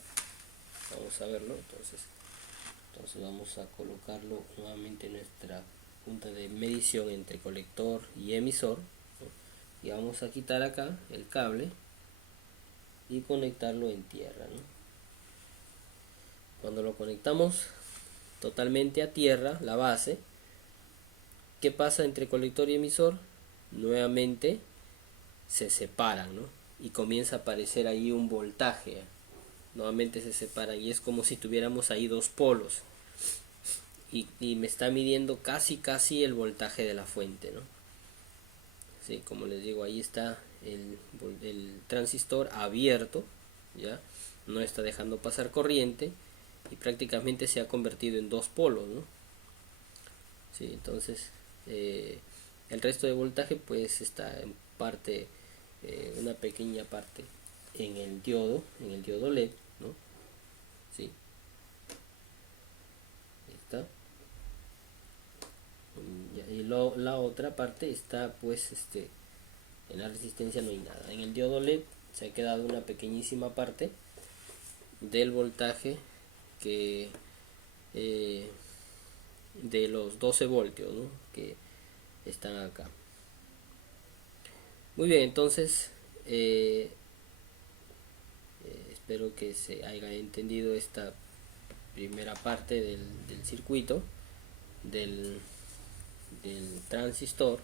Entonces vamos a colocarlo nuevamente en nuestra punta de medición entre colector y emisor, ¿no? Y vamos a quitar acá el cable y conectarlo en tierra, ¿no? Cuando lo conectamos totalmente a tierra, la base, ¿qué pasa entre colector y emisor? Nuevamente se separan, ¿no? Y comienza a aparecer ahí un voltaje. Nuevamente se separan y es como si tuviéramos ahí 2 polos. Y me está midiendo casi el voltaje de la fuente, ¿no? Sí, como les digo, ahí está el transistor abierto, ya no está dejando pasar corriente y prácticamente se ha convertido en 2 polos, ¿no? Sí, entonces el resto de voltaje pues está en parte, una pequeña parte en el diodo LED, ¿no? Sí, ahí está. Y la otra parte está pues en la resistencia no hay nada. En el diodo LED se ha quedado una pequeñísima parte del voltaje que de los 12 voltios, ¿no? Que están acá. Muy bien, entonces espero que se haya entendido esta primera parte del circuito del transistor,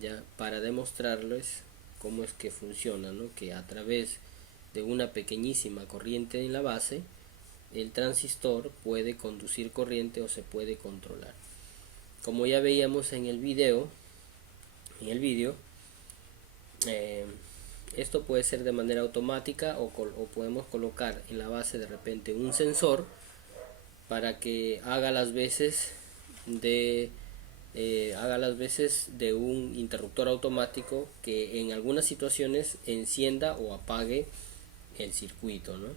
ya para demostrarles cómo es que funciona, ¿no? Que a través de una pequeñísima corriente en la base el transistor puede conducir corriente o se puede controlar. Como ya veíamos en el vídeo, esto puede ser de manera automática o podemos colocar en la base de repente un sensor para que haga las veces de un interruptor automático que en algunas situaciones encienda o apague el circuito, ¿no?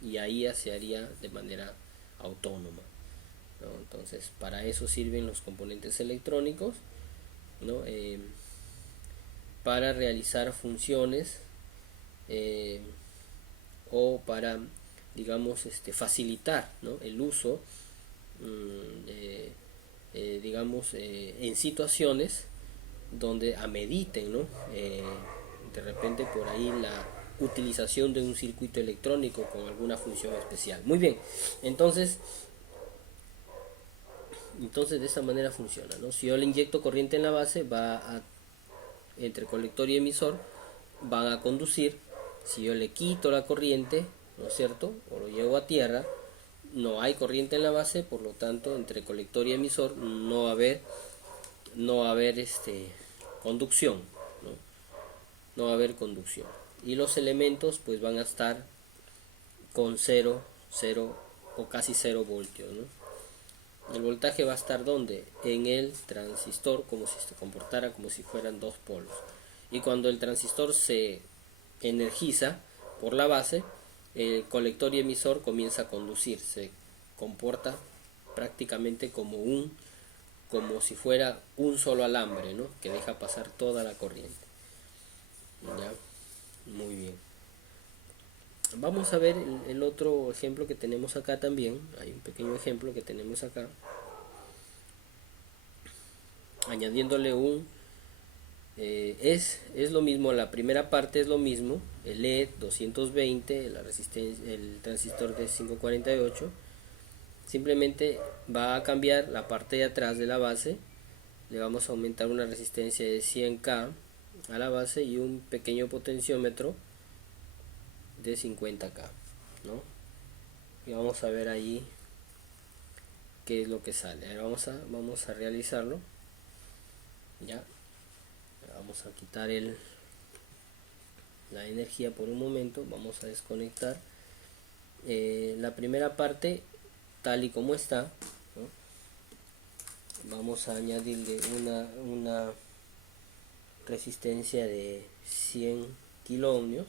Y ahí se haría de manera autónoma, ¿no? Entonces para eso sirven los componentes electrónicos, ¿no? Para realizar funciones o para, digamos, facilitar, ¿no? El uso, digamos, en situaciones donde ameriten, ¿no? De repente por ahí la utilización de un circuito electrónico con alguna función especial. Muy bien, entonces de esta manera funciona, ¿no? Si yo le inyecto corriente en la base, entre colector y emisor van a conducir. Si yo le quito la corriente, ¿no es cierto?, o lo llevo a tierra, no hay corriente en la base, por lo tanto entre colector y emisor no va a haber conducción, ¿no? No va a haber conducción y los elementos pues van a estar con 0 o casi 0 voltios, ¿no? El voltaje va a estar donde en el transistor, como si se comportara como si fueran 2 polos, y cuando el transistor se energiza por la base, el colector y emisor comienza a conducir, se comporta prácticamente como si fuera un solo alambre, ¿no? Que deja pasar toda la corriente. ¿Ya? Muy bien. Vamos a ver el otro ejemplo que tenemos acá también. Hay un pequeño ejemplo que tenemos acá, añadiéndole es lo mismo, la primera parte es lo mismo, el LED 220, la resistencia, el transistor de 548. Simplemente va a cambiar la parte de atrás de la base, le vamos a aumentar una resistencia de 100K a la base y un pequeño potenciómetro de 50K, ¿no? Y vamos a ver ahí qué es lo que sale. Vamos a realizarlo. Ya, vamos a quitar la energía por un momento. Vamos a desconectar la primera parte tal y como está, ¿no? Vamos a añadirle una resistencia de 100 kiloohmios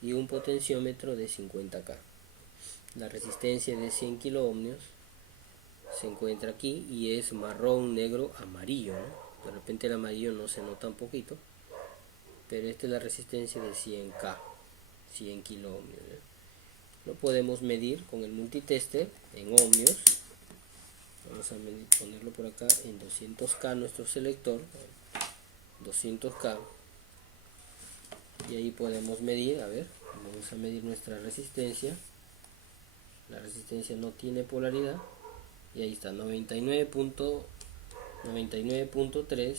y un potenciómetro de 50K. La resistencia de 100 kiloohmios se encuentra aquí y es marrón, negro, amarillo, ¿no? De repente el amarillo no se nota un poquito, pero esta es la resistencia de 100K, 100 kiloohmios, ¿eh? Lo podemos medir con el multitester en ohmios. Vamos a ponerlo por acá en 200K nuestro selector, 200K, y ahí podemos medir, a ver, vamos a medir nuestra resistencia. La resistencia no tiene polaridad y ahí está, 99.3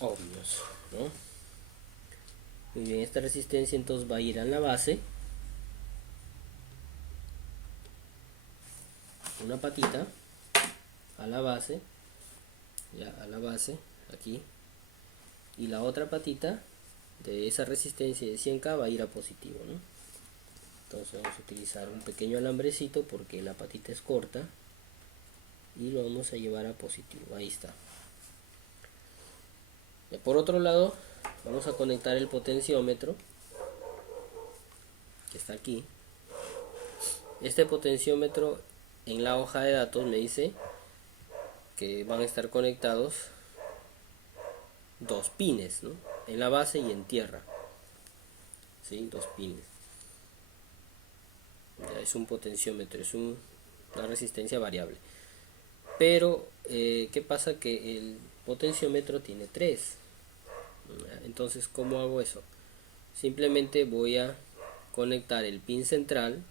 ohmios, ¿no? Muy bien, esta resistencia entonces va a ir a la base, una patita a la base, ya a la base aquí, y la otra patita de esa resistencia de 100K va a ir a positivo, ¿no? Entonces vamos a utilizar un pequeño alambrecito porque la patita es corta y lo vamos a llevar a positivo. Ahí está. Y por otro lado vamos a conectar el potenciómetro que está aquí. Este potenciómetro en la hoja de datos me dice que van a estar conectados dos pines, ¿no? En la base y en tierra, ¿sí? Dos pines. Ya es un potenciómetro, es una resistencia variable. Pero ¿qué pasa? Que el potenciómetro tiene 3. Entonces, ¿cómo hago eso? Simplemente voy a conectar el pin central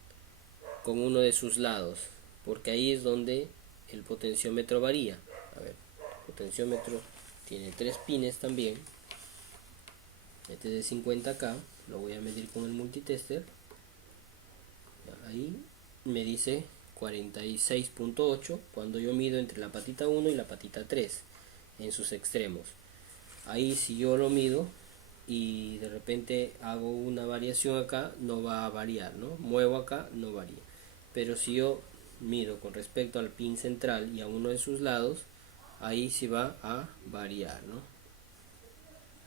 con uno de sus lados, porque ahí es donde el potenciómetro varía. A ver, el potenciómetro tiene 3 pines también. Este es de 50K, lo voy a medir con el multitester. Ahí me dice 46.8 cuando yo mido entre la patita 1 y la patita 3 en sus extremos. Ahí si yo lo mido y de repente hago una variación acá, no va a variar, ¿no? Muevo acá, no varía. Pero si yo mido con respecto al pin central y a uno de sus lados, ahí sí va a variar, ¿no?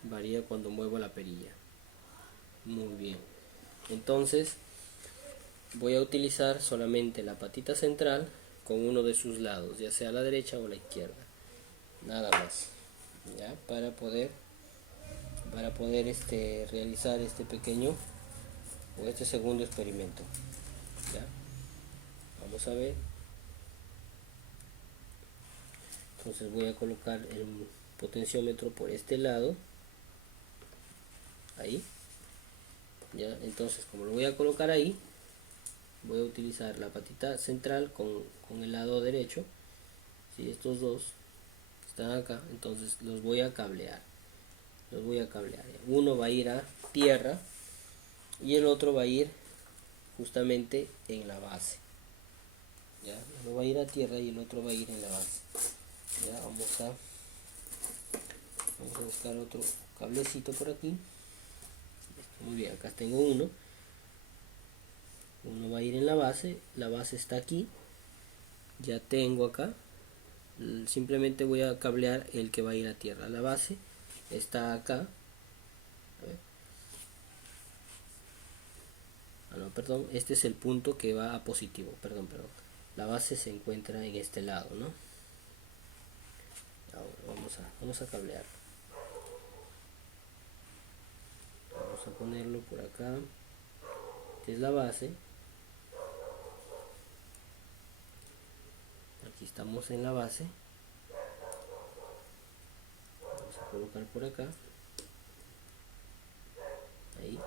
Varía cuando muevo la perilla. Muy bien. Entonces voy a utilizar solamente la patita central con uno de sus lados, ya sea a la derecha o a la izquierda. Nada más. ¿Ya? Para poder realizar este pequeño o este segundo experimento. ¿Ya? Vamos a ver. Entonces voy a colocar el potenciómetro por este lado. Ahí. ¿Ya? Entonces, como lo voy a colocar ahí, voy a utilizar la patita central con el lado derecho. Si estos dos están acá, entonces los voy a cablear. Uno va a ir a tierra y el otro va a ir justamente en la base. ¿Ya? Uno va a ir a tierra y el otro va a ir en la base. ¿Ya? Vamos a buscar otro cablecito por aquí. Muy bien, acá tengo uno va a ir en la base está aquí, ya tengo acá, simplemente voy a cablear el que va a ir a tierra. La base está acá, a ver. No, perdón, este es el punto que va a positivo, perdón, la base se encuentra en este lado, ¿no? Ahora vamos a cablear, vamos a ponerlo por acá, que es la base. Aquí estamos en la base, vamos a colocar por acá, ahí,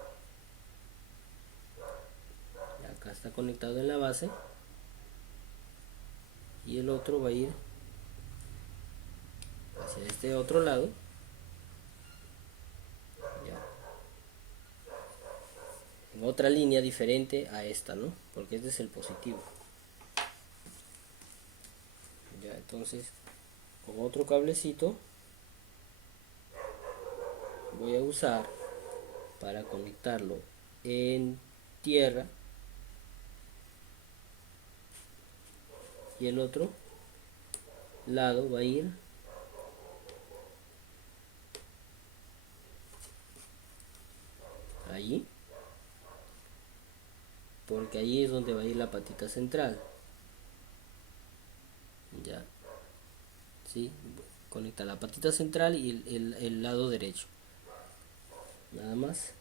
y acá está conectado en la base y el otro va a ir hacia este otro lado. Ya. En otra línea diferente a esta, ¿no? Porque este es el positivo. Ya, entonces con otro cablecito voy a usar para conectarlo en tierra, y el otro lado va a ir allí, porque ahí es donde va a ir la patita central. Ya, ¿sí? Conecta la patita central y el lado derecho, nada más.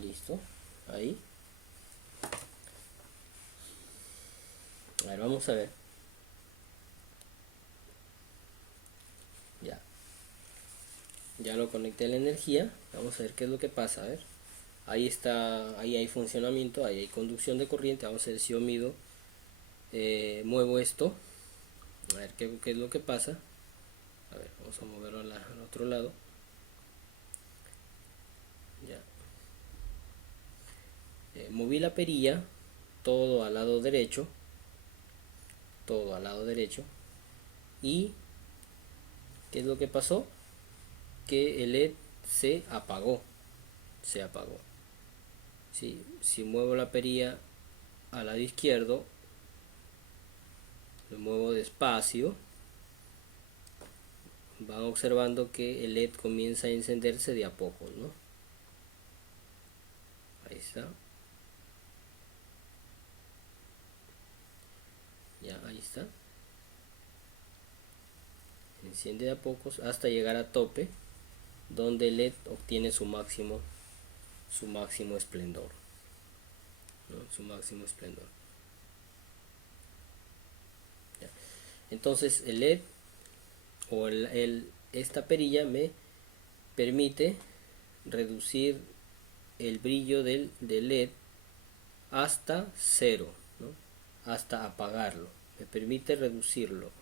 Listo, ahí. A ver, vamos a ver. Ya lo conecté a la energía. Vamos a ver qué es lo que pasa. A ver, ahí está, ahí hay funcionamiento, ahí hay conducción de corriente. Vamos a ver si yo mido, muevo esto, a ver qué es lo que pasa. A ver, vamos a moverlo al otro lado. Ya, moví la perilla todo al lado derecho, todo al lado derecho. Y ¿qué es lo que pasó? Que el LED se apagó, se apagó. Si muevo la perilla al lado izquierdo, lo muevo despacio, van observando que el LED comienza a encenderse de a poco, ¿no? Ahí está. Ya, ahí está. Enciende de a pocos hasta llegar a tope, donde el LED obtiene su máximo esplendor, ¿no? Su máximo esplendor. Ya. Entonces el LED o esta perilla me permite reducir el brillo del LED hasta cero, ¿no? Hasta apagarlo. Me permite reducirlo,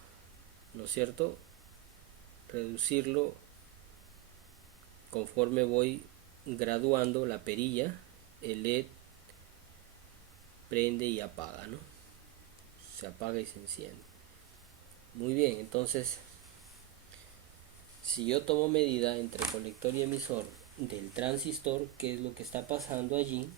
¿no es cierto? Reducirlo conforme voy graduando la perilla. El LED prende y apaga, ¿no? Se apaga y se enciende. Muy bien, entonces si yo tomo medida entre colector y emisor del transistor, ¿qué es lo que está pasando allí?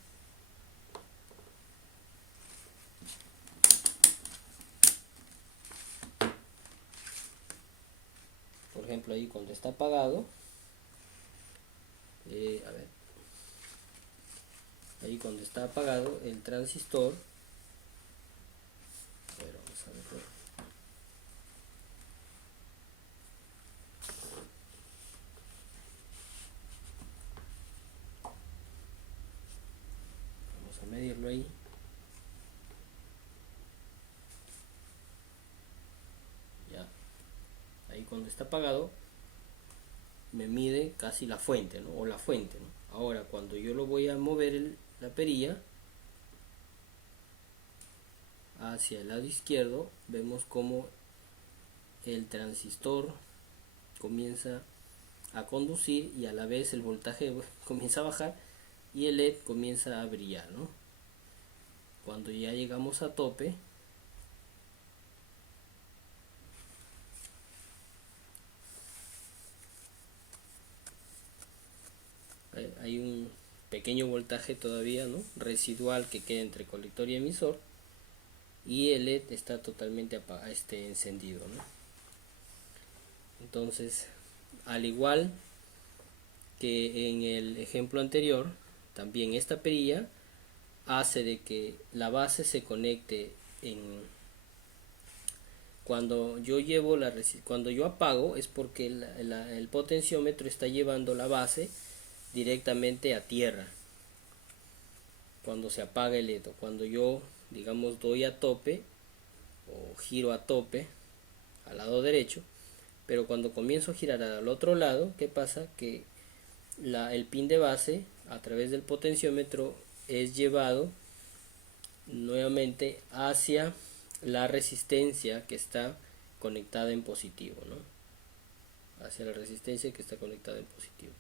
Por ejemplo, ahí cuando está apagado, a ver, ahí cuando está apagado el transistor, a ver, vamos a ver, vamos a medirlo ahí. Ya, ahí cuando está apagado me mide casi la fuente, ¿no? O la fuente, ¿no? Ahora cuando yo lo voy a mover la perilla hacia el lado izquierdo, vemos como el transistor comienza a conducir y a la vez el voltaje comienza a bajar y el LED comienza a brillar, ¿no? Cuando ya llegamos a tope, hay un pequeño voltaje todavía, ¿no? Residual que queda entre colector y emisor, y el LED está totalmente encendido, ¿no? Entonces, al igual que en el ejemplo anterior, también esta perilla hace de que la base se conecte cuando cuando yo apago es porque el potenciómetro está llevando la base directamente a tierra. Cuando se apaga el LED, cuando yo, digamos, doy a tope o giro a tope al lado derecho, pero cuando comienzo a girar al otro lado, ¿qué pasa? Que el pin de base a través del potenciómetro es llevado nuevamente hacia la resistencia que está conectada en positivo, ¿no? Hacia la resistencia que está conectada en positivo,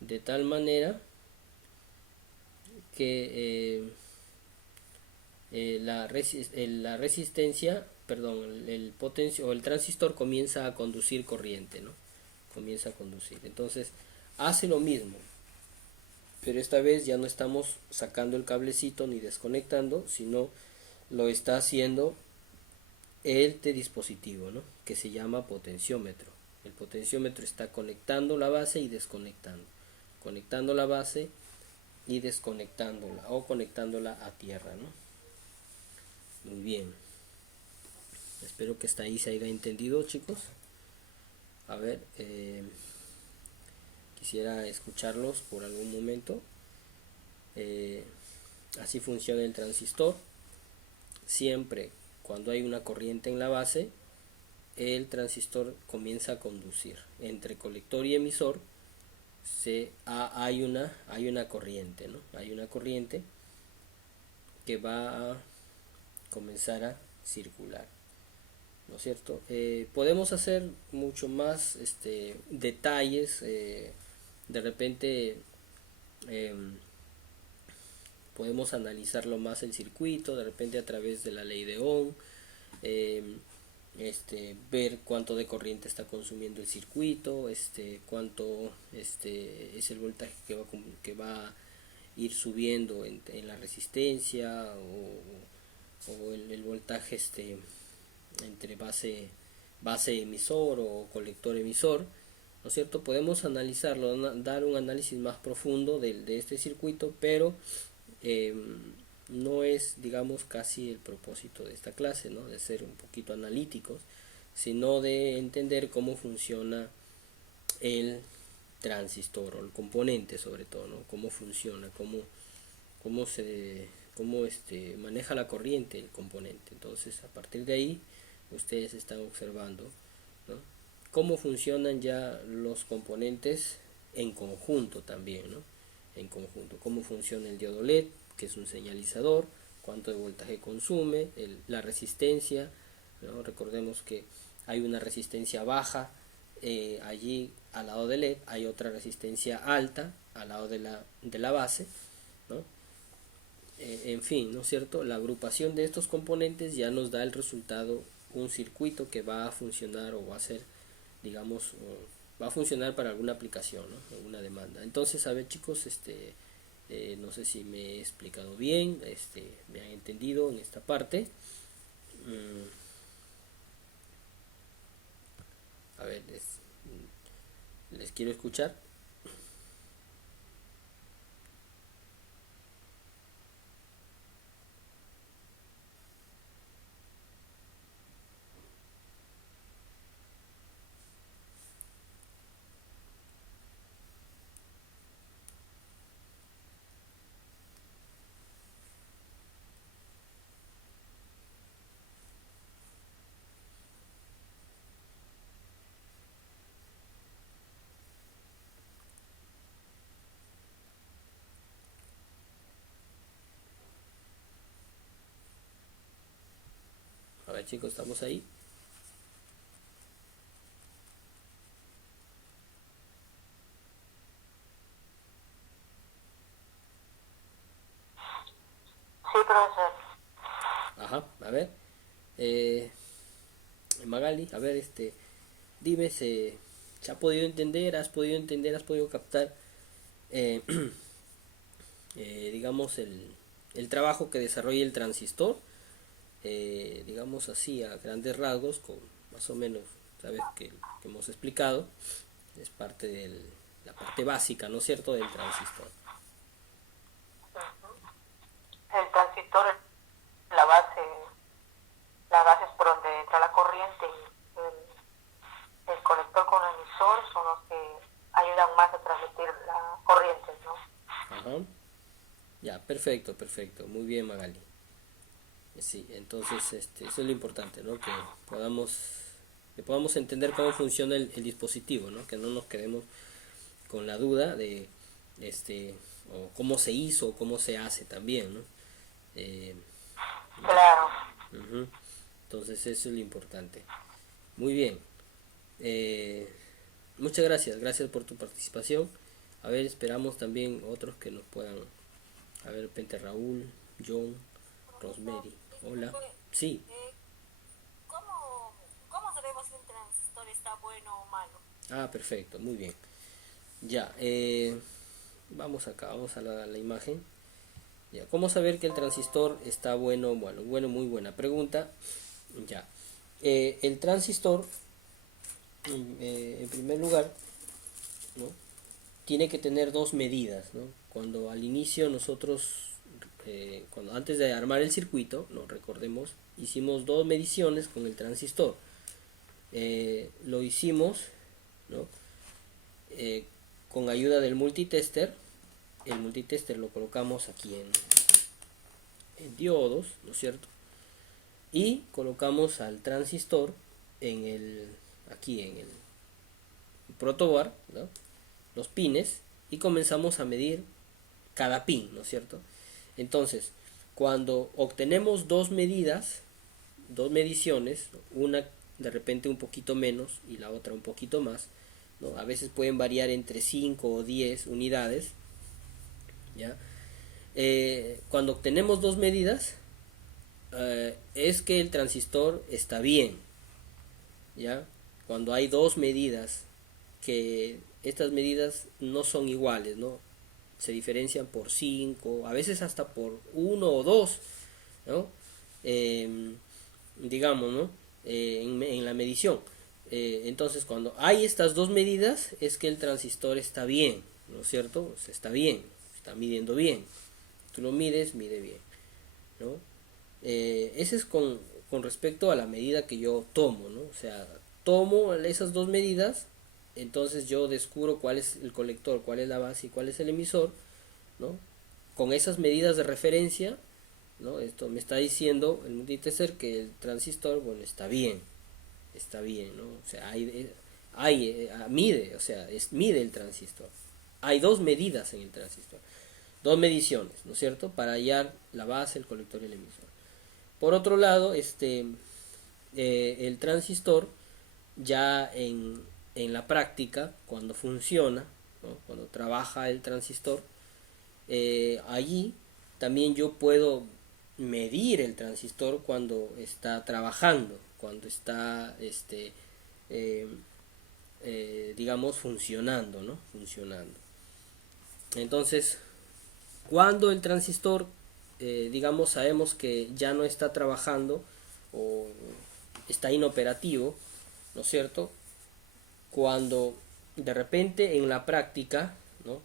de tal manera que la resistencia perdón, el transistor comienza a conducir corriente, ¿no? Comienza a conducir. Entonces hace lo mismo, pero esta vez ya no estamos sacando el cablecito ni desconectando, sino lo está haciendo este dispositivo, ¿no? Que se llama potenciómetro. El potenciómetro está conectando la base y desconectando, conectando la base y desconectándola o conectándola a tierra, ¿no? Muy bien, espero que hasta ahí se haya entendido, chicos. A ver, quisiera escucharlos por algún momento. Así funciona el transistor. Siempre cuando hay una corriente en la base, el transistor comienza a conducir. Entre colector y emisor hay una corriente, ¿no? Hay una corriente que va a comenzar a circular, ¿no es cierto? Podemos hacer mucho más detalles, de repente podemos analizarlo más el circuito, de repente a través de la ley de Ohm, ver cuánto de corriente está consumiendo el circuito, cuánto es el voltaje que va a ir subiendo en la resistencia, o el voltaje entre base emisor o colector emisor, ¿no es cierto? Podemos analizarlo, dar un análisis más profundo de este circuito, pero no es, digamos, casi el propósito de esta clase, ¿no? De ser un poquito analíticos, sino de entender cómo funciona el transistor o el componente, sobre todo, ¿no? Cómo funciona, cómo maneja la corriente el componente. Entonces, a partir de ahí ustedes están observando, ¿no? Cómo funcionan ya los componentes en conjunto también, ¿no? En conjunto, cómo funciona el diodo LED, que es un señalizador, cuánto de voltaje consume, la resistencia, ¿no? Recordemos que hay una resistencia baja allí al lado del LED, hay otra resistencia alta al lado de la base, ¿no? En fin, ¿no es cierto? La agrupación de estos componentes ya nos da el resultado, un circuito que va a funcionar o va a ser, digamos, va a funcionar para alguna aplicación, ¿no? Alguna demanda. Entonces, a ver, chicos, no sé si me he explicado bien, me han entendido en esta parte. A ver, les quiero escuchar. A ver, chicos, estamos ahí. Sí, profesor. Ajá, a ver. Magali, a ver, dime, ¿se ha podido entender? ¿Has podido entender? ¿Has podido captar, eh, digamos, el trabajo que desarrolla el transistor? Digamos así, a grandes rasgos, con más o menos, sabes que hemos explicado, es parte de la parte básica, ¿no es cierto?, del transistor. El transistor es la base es por donde entra la corriente, y el conector con el emisor son los que ayudan más a transmitir la corriente, ¿no? Ajá. Ya, perfecto, perfecto. Muy bien, Magali. Sí, entonces eso es lo importante, ¿no? Que podamos entender cómo funciona el dispositivo, ¿no? Que no nos quedemos con la duda de o cómo se hizo o cómo se hace también, ¿no? Claro. Entonces eso es lo importante. Muy bien. Muchas gracias por tu participación. A ver, esperamos también otros que nos puedan. A ver, de repente Raúl, John, Rosemary. Hola. Sí. Ah, perfecto, muy bien. Ya, vamos acá, vamos a la imagen. Ya, ¿cómo saber que el transistor está bueno? Bueno, muy buena pregunta. Ya, el transistor, en primer lugar, ¿no? Tiene que tener dos medidas, ¿no? Cuando al inicio nosotros, cuando antes de armar el circuito, ¿no? Recordemos, hicimos dos mediciones con el transistor. Lo hicimos, ¿no? Con ayuda del multitester. El multitester lo colocamos aquí en diodos, ¿no es cierto? Y colocamos al transistor aquí en el protobar, ¿no? Los pines, y comenzamos a medir cada pin, ¿no es cierto? Entonces, cuando obtenemos dos mediciones, una de repente un poquito menos y la otra un poquito más, ¿no? A veces pueden variar entre 5 o 10 unidades, ¿ya? Cuando obtenemos dos medidas, es que el transistor está bien, ¿ya? Cuando hay dos medidas, que estas medidas no son iguales, ¿no? Se diferencian por 5, a veces hasta por 1 o 2, ¿no? Digamos, ¿no? En la medición. Entonces, cuando hay estas dos medidas, es que el transistor está bien, ¿no es cierto? Se está bien, está midiendo bien. Tú lo mides, mide bien, ¿no? Ese es con respecto a la medida que yo tomo, ¿no? O sea, tomo esas dos medidas, entonces yo descubro cuál es el colector, cuál es la base y cuál es el emisor, ¿no? Con esas medidas de referencia, ¿no? Esto me está diciendo el multitester que el transistor, bueno, está bien, ¿no? O sea, mide, o sea, mide el transistor. Hay dos medidas en el transistor, dos mediciones, ¿no es cierto? Para hallar la base, el colector y el emisor. Por otro lado, el transistor ya en la práctica, cuando funciona, ¿no? Cuando trabaja el transistor, allí también yo puedo medir el transistor cuando está trabajando, cuando está, digamos, funcionando, ¿no? Funcionando. Entonces, cuando el transistor, digamos, sabemos que ya no está trabajando o está inoperativo, ¿no es cierto? Cuando de repente en la práctica, ¿no?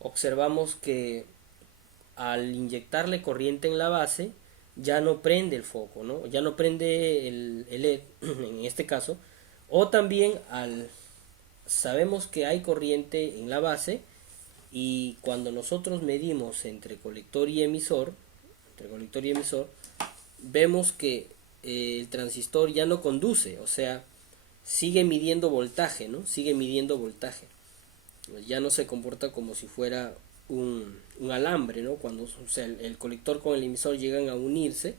Observamos que al inyectarle corriente en la base ya no prende el foco, ¿no? Ya no prende el LED en este caso, o también sabemos que hay corriente en la base, y cuando nosotros medimos entre colector y emisor, vemos que el transistor ya no conduce, o sea, sigue midiendo voltaje, ¿no? Sigue midiendo voltaje. Ya no se comporta como si fuera un alambre, ¿no? Cuando, o sea, el colector con el emisor llegan a unirse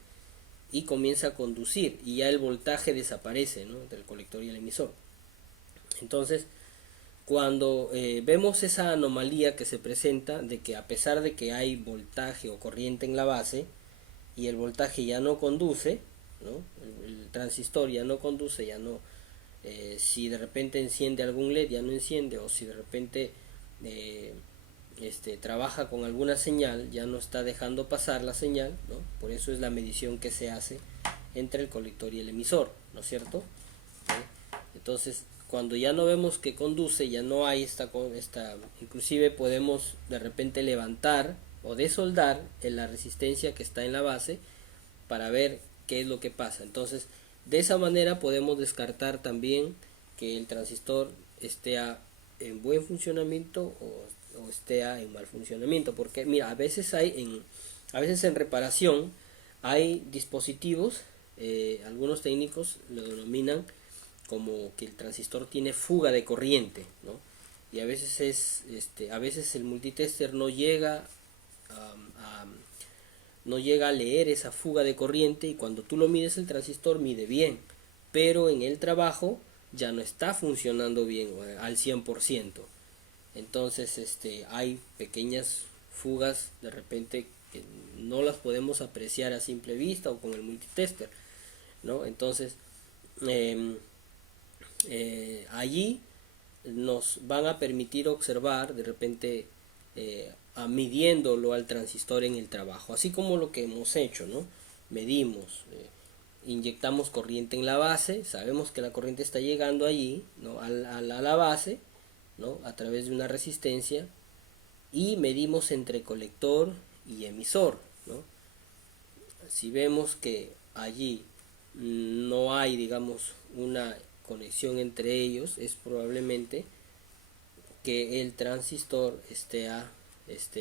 y comienza a conducir, y ya el voltaje desaparece, ¿no? Del colector y el emisor. Entonces, cuando vemos esa anomalía que se presenta de que a pesar de que hay voltaje o corriente en la base y el voltaje ya no conduce, ¿no? El transistor ya no conduce, ya no, si de repente enciende algún LED ya no enciende, o si de repente trabaja con alguna señal, ya no está dejando pasar la señal, ¿no? Por eso es la medición que se hace entre el colector y el emisor, ¿no es cierto? Entonces, cuando ya no vemos que conduce, ya no hay esta, inclusive podemos de repente levantar o desoldar en la resistencia que está en la base para ver qué es lo que pasa. Entonces, de esa manera podemos descartar también que el transistor esté en buen funcionamiento o esté en mal funcionamiento, porque mira, a veces en reparación hay dispositivos, algunos técnicos lo denominan como que el transistor tiene fuga de corriente, ¿no? Y a veces a veces el multitester no llega a leer esa fuga de corriente, y cuando tú lo mides el transistor mide bien, pero en el trabajo ya no está funcionando bien al 100%. Entonces hay pequeñas fugas de repente que no las podemos apreciar a simple vista o con el multitester, ¿no? Entonces allí nos van a permitir observar de repente midiéndolo al transistor en el trabajo, así como lo que hemos hecho, ¿no? Medimos, inyectamos corriente en la base, sabemos que la corriente está llegando allí, ¿no? a la base, ¿no? A través de una resistencia, y medimos entre colector y emisor, ¿no? Si vemos que allí no hay, digamos, una conexión entre ellos, es probablemente que el transistor esté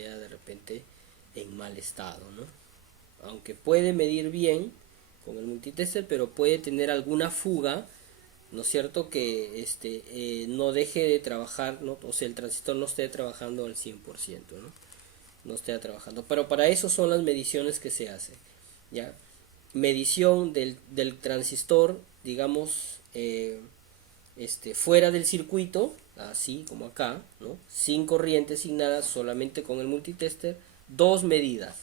de repente en mal estado, ¿no? Aunque puede medir bien con el multitester, pero puede tener alguna fuga, ¿no es cierto? Que no deje de trabajar, ¿no? O sea, el transistor no esté trabajando al 100%, ¿no? No esté trabajando. Pero para eso son las mediciones que se hacen, ¿ya? Medición del transistor, digamos, fuera del circuito, así como acá, ¿no? Sin corriente, sin nada, solamente con el multitester, dos medidas,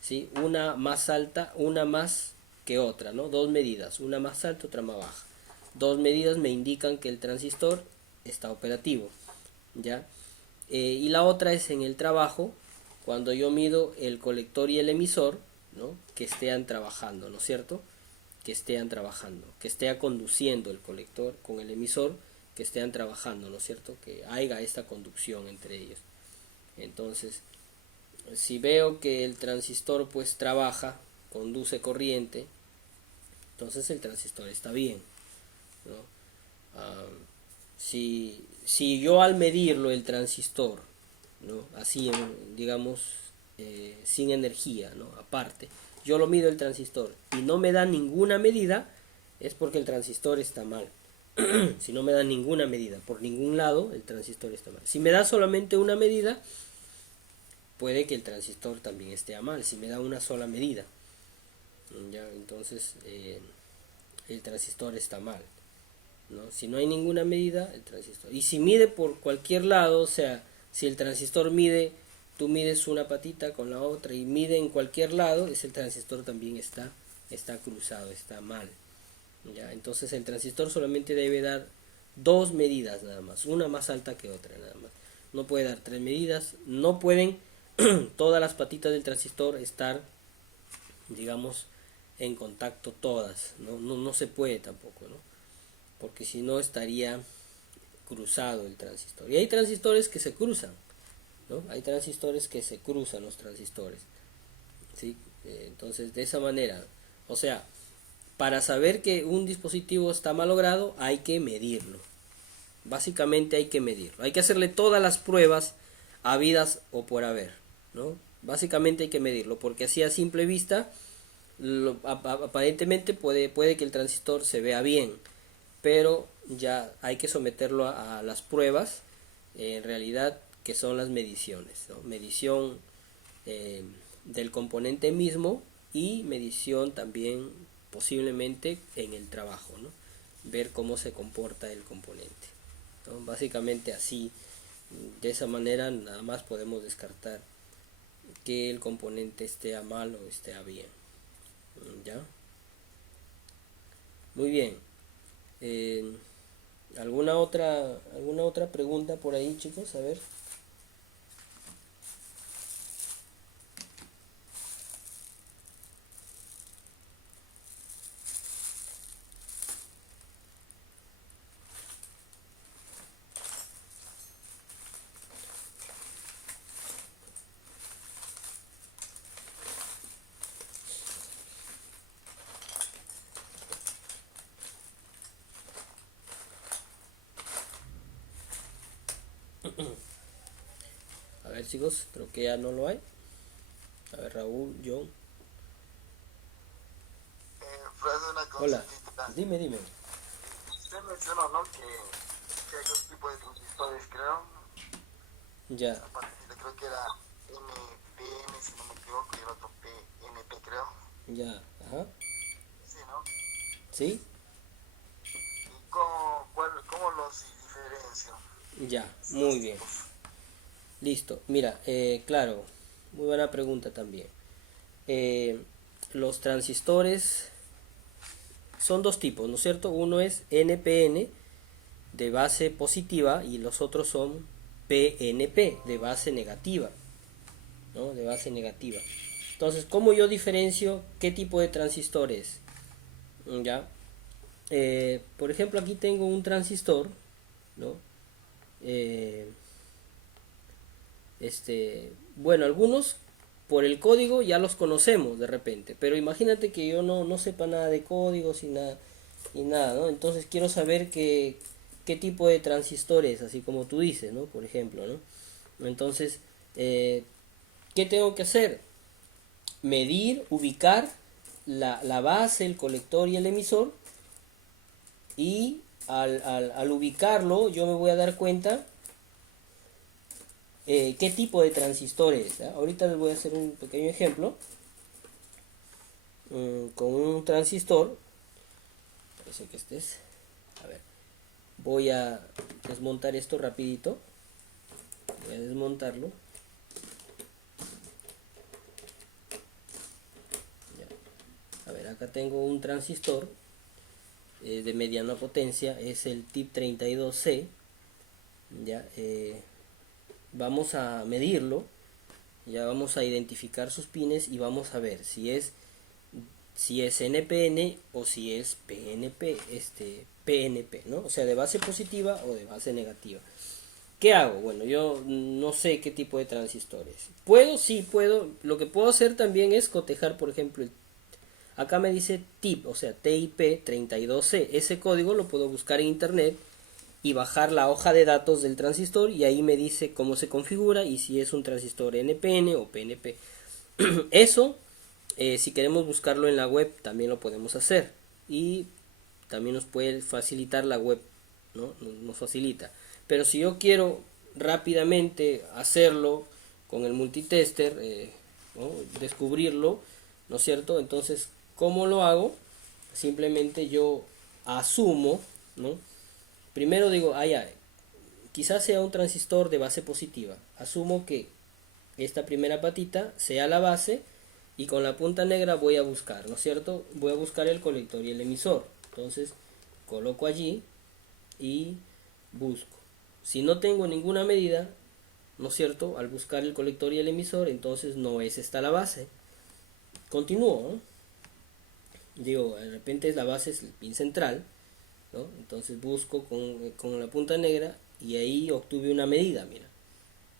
¿sí? Una más alta, una más que otra, ¿no? Dos medidas, una más alta, otra más baja. Dos medidas me indican que el transistor está operativo, ¿ya? Y la otra es en el trabajo, cuando yo mido el colector y el emisor, ¿no? Que estén trabajando, ¿no es cierto? Que estén trabajando, que esté conduciendo el colector con el emisor, que estén trabajando, ¿no es cierto? Que haya esta conducción entre ellos. Entonces, si veo que el transistor pues trabaja, conduce corriente, entonces el transistor está bien, ¿no? Si yo al medirlo el transistor, ¿no? Así, digamos, sin energía, ¿no? Aparte, yo lo mido el transistor y no me da ninguna medida, es porque el transistor está mal. Si no me da ninguna medida por ningún lado, el transistor está mal. Si me da solamente una medida, puede que el transistor también esté mal. Si me da una sola medida, ya, entonces el transistor está mal, ¿no? Si no hay ninguna medida, el transistor. Y si mide por cualquier lado, o sea, si el transistor mide, tú mides una patita con la otra y mide en cualquier lado, ese transistor también está cruzado, está mal, ¿ya? Entonces el transistor solamente debe dar dos medidas nada más, una más alta que otra nada más. No puede dar tres medidas, no pueden todas las patitas del transistor estar, digamos, en contacto todas, no se puede tampoco, ¿no? Porque si no estaría cruzado el transistor. Y hay transistores que se cruzan, ¿no? Hay transistores que se cruzan los transistores, ¿sí? Entonces de esa manera, o sea, para saber que un dispositivo está malogrado hay que medirlo. Básicamente hay que medirlo. Hay que hacerle todas las pruebas habidas o por haber, ¿no? Básicamente hay que medirlo, porque así a simple vista aparentemente puede que el transistor se vea bien, pero ya hay que someterlo a las pruebas, en realidad, que son las mediciones, ¿no? Medición del componente mismo y medición también posiblemente en el trabajo, ¿no? Ver cómo se comporta el componente, ¿no? Básicamente así, de esa manera nada más podemos descartar que el componente esté a mal o esté a bien, ¿ya? Muy bien. ¿Alguna otra pregunta por ahí, chicos? A ver. A ver, chicos, creo que ya no lo hay. A ver, Raúl, John. Una Hola, consultita. dime. Usted mencionó, ¿no? Que hay dos tipos de transistores, creo. Ya, Aparte, creo que era MPN, si no me equivoco, y el otro PNP, creo. ya, ajá. Sí, ¿no? ¿Sí? ¿Y cómo los diferencio? Ya, muy bien. Listo, mira, claro, muy buena pregunta también. Los transistores son dos tipos, ¿no es cierto? Uno es NPN de base positiva y los otros son PNP, de base negativa, ¿no? De base negativa. Entonces, ¿cómo yo diferencio qué tipo de transistor es? ¿Ya? Por ejemplo, aquí tengo un transistor, ¿no? Bueno, algunos por el código ya los conocemos de repente, pero imagínate que yo no sepa nada de códigos y nada, ¿no? Entonces quiero saber qué tipo de transistor es, así como tú dices, ¿no? Por ejemplo, ¿no? Entonces, ¿qué tengo que hacer? Medir, ubicar la base, el colector y el emisor, y al ubicarlo yo me voy a dar cuenta qué tipo de transistor es, ¿ya? Ahorita les voy a hacer un pequeño ejemplo con un transistor. Parece que este es. A ver, voy a desmontar esto rapidito. Voy a desmontarlo. Ya. A ver, acá tengo un transistor de mediana potencia, es el TIP 32C. Ya, vamos a medirlo, ya vamos a identificar sus pines y vamos a ver si es NPN o si es PNP, PNP, ¿no? O sea, de base positiva o de base negativa. ¿Qué hago? Bueno, yo no sé qué tipo de transistores. Sí puedo. Lo que puedo hacer también es cotejar, por ejemplo, acá me dice TIP, o sea, TIP 32C. Ese código lo puedo buscar en internet y bajar la hoja de datos del transistor, y ahí me dice cómo se configura y si es un transistor NPN o PNP. Eso, si queremos buscarlo en la web, también lo podemos hacer, y también nos puede facilitar la web, ¿no? Nos facilita. Pero si yo quiero rápidamente hacerlo con el multitester, ¿no? Descubrirlo, ¿no es cierto? Entonces, ¿cómo lo hago? Simplemente yo asumo, ¿no? Primero digo, quizás sea un transistor de base positiva. Asumo que esta primera patita sea la base, y con la punta negra voy a buscar, ¿no es cierto? Voy a buscar el colector y el emisor. Entonces coloco allí y busco. Si no tengo ninguna medida, ¿no es cierto? Al buscar el colector y el emisor, entonces no es esta la base. Continúo, ¿no? Digo, de repente la base es el pin central, ¿no? Entonces busco con la punta negra y ahí obtuve una medida, mira.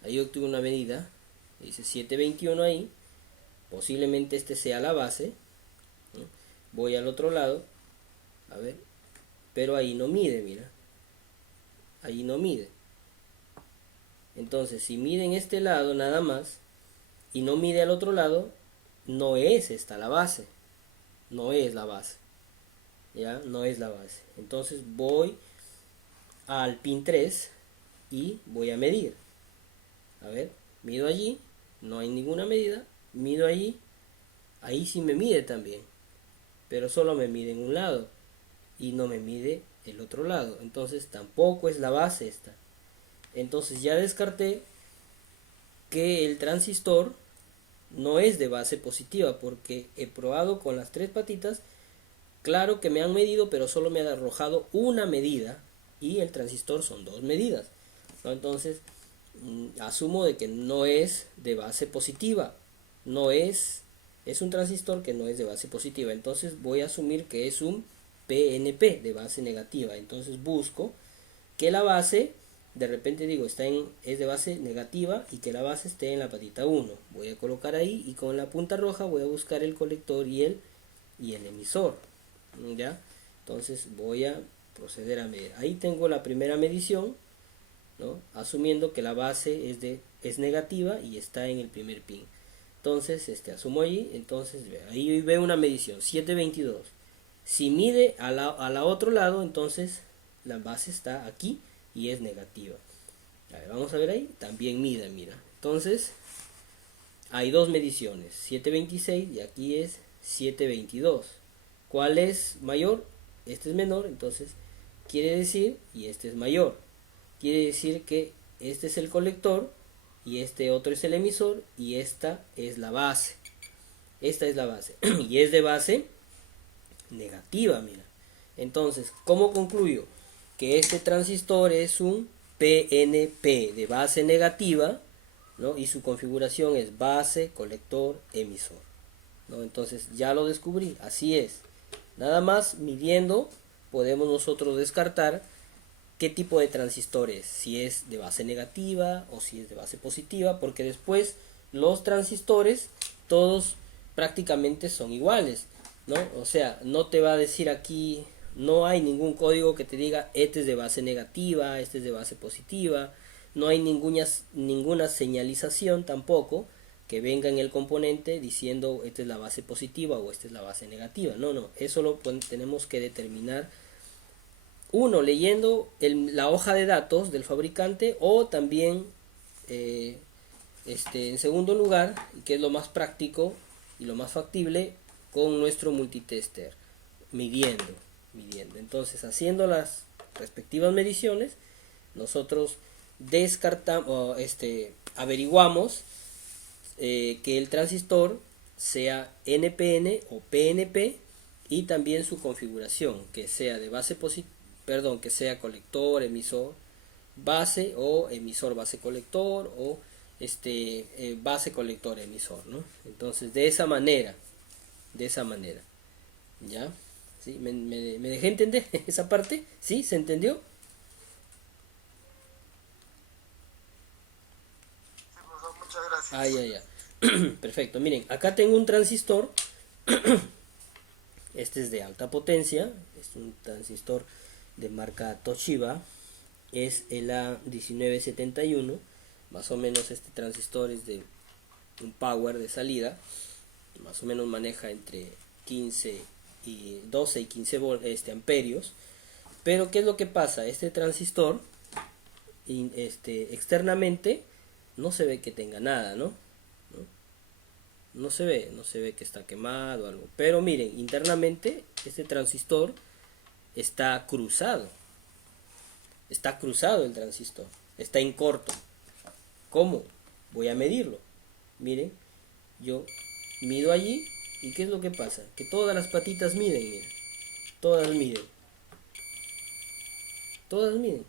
Ahí obtuve una medida, dice 721 ahí, posiblemente este sea la base, ¿no? Voy al otro lado, a ver, pero ahí no mide, mira. Ahí no mide. Entonces, si mide en este lado nada más y no mide al otro lado, no es esta la base. No es la base. ¿Ya? No es la base. Entonces voy al pin 3 y voy a medir. A ver, mido allí, no hay ninguna medida. Mido allí, ahí sí me mide también, pero solo me mide en un lado y no me mide el otro lado. Entonces tampoco es la base esta. Entonces ya descarté que el transistor no es de base positiva, porque he probado con las tres patitas. Claro que me han medido, pero solo me ha arrojado una medida, y el transistor son dos medidas, ¿no? Entonces asumo de que no es de base positiva, es un transistor que no es de base positiva. Entonces voy a asumir que es un PNP, de base negativa. Entonces busco que la base, de repente digo, es de base negativa, y que la base esté en la patita 1. Voy a colocar ahí y con la punta roja voy a buscar el colector y el emisor, ¿ya? Entonces voy a proceder a medir. Ahí tengo la primera medición, ¿no? Asumiendo que la base es negativa y está en el primer pin. Entonces asumo allí. Entonces ahí veo una medición 722. Si mide a la otro lado, entonces la base está aquí y es negativa. A ver, vamos a ver ahí, también mide, mira. Entonces hay dos mediciones, 726 y aquí es 722. ¿Cuál es mayor? Este es menor, entonces quiere decir, y este es mayor, quiere decir que este es el colector y este otro es el emisor, y esta es la base. Esta es la base y es de base negativa, mira. Entonces, ¿cómo concluyo? que este transistor es un PNP de base negativa, ¿no? Y su configuración es base, colector, emisor, ¿no? Entonces ya lo descubrí, así es. Nada más midiendo podemos nosotros descartar qué tipo de transistor es, si es de base negativa o si es de base positiva, porque después los transistores todos prácticamente son iguales, ¿no? O sea, no te va a decir aquí, no hay ningún código que te diga este es de base negativa, este es de base positiva, no hay ninguna señalización tampoco que venga en el componente diciendo esta es la base positiva o esta es la base negativa. No, eso lo tenemos que determinar uno leyendo la hoja de datos del fabricante, o también en segundo lugar, que es lo más práctico y lo más factible, con nuestro multitester, midiendo. Entonces, haciendo las respectivas mediciones, nosotros descartamos, averiguamos que el transistor sea NPN o PNP, y también su configuración, que sea de base que sea colector, emisor, base, o emisor base colector, o base colector emisor, ¿no? Entonces de esa manera, ¿ya? ¿Sí? ¿Me dejé entender esa parte? ¿Sí? ¿Se entendió? Sí, profesor, muchas gracias. Ya. Perfecto, miren, acá tengo un transistor. Este es de alta potencia, es un transistor de marca Toshiba, es el A1971. Más o menos este transistor es de un power de salida, más o menos maneja entre 12 y 15 amperios. Pero ¿qué es lo que pasa? Este transistor externamente no se ve que tenga nada, ¿no? No se ve que está quemado o algo. Pero miren, internamente este transistor está cruzado. Está cruzado el transistor. Está en corto. ¿Cómo? Voy a medirlo. Miren, yo mido allí, y ¿qué es lo que pasa? Que todas las patitas miden, miren. Todas miden. Todas miden.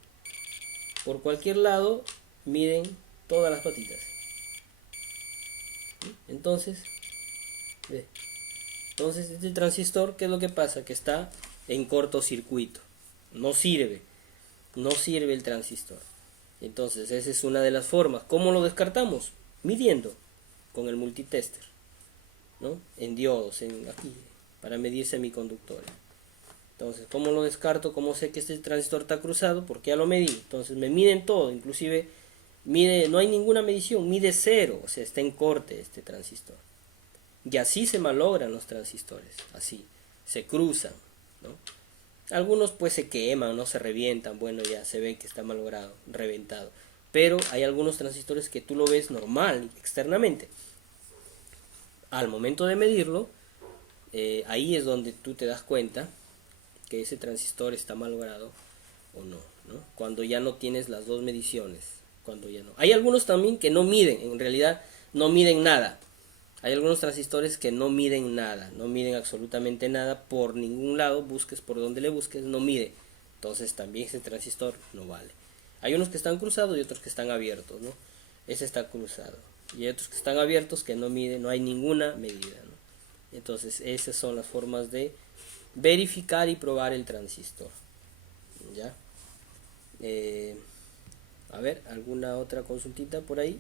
Por cualquier lado miden todas las patitas. Entonces este transistor, ¿qué es lo que pasa? Que está en cortocircuito, no sirve el transistor. Entonces esa es una de las formas. ¿Cómo lo descartamos? Midiendo con el multitester, ¿no? En diodos, aquí, para medir semiconductores. Entonces, ¿cómo lo descarto? ¿Cómo sé que este transistor está cruzado? Porque ya lo medí. Entonces me miden todo, inclusive no hay ninguna medición, mide 0, o sea, está en corte este transistor. Y así se malogran los transistores, así, se cruzan, ¿no? Algunos pues se queman, no se revientan, bueno, ya se ve que está malogrado, reventado. Pero hay algunos transistores que tú lo ves normal, externamente. Al momento de medirlo, ahí es donde tú te das cuenta que ese transistor está malogrado o no, ¿no? Cuando ya no tienes las dos mediciones. Cuando ya no. Hay algunos también que no miden, en realidad no miden nada. Hay algunos transistores que no miden nada, no miden absolutamente nada por ningún lado, busques por donde le busques, no mide. Entonces también ese transistor no vale. Hay unos que están cruzados y otros que están abiertos, ¿no? Ese está cruzado. Y hay otros que están abiertos que no miden, no hay ninguna medida, ¿no? Entonces esas son las formas de verificar y probar el transistor. ¿Ya? A ver, ¿alguna otra consultita por ahí?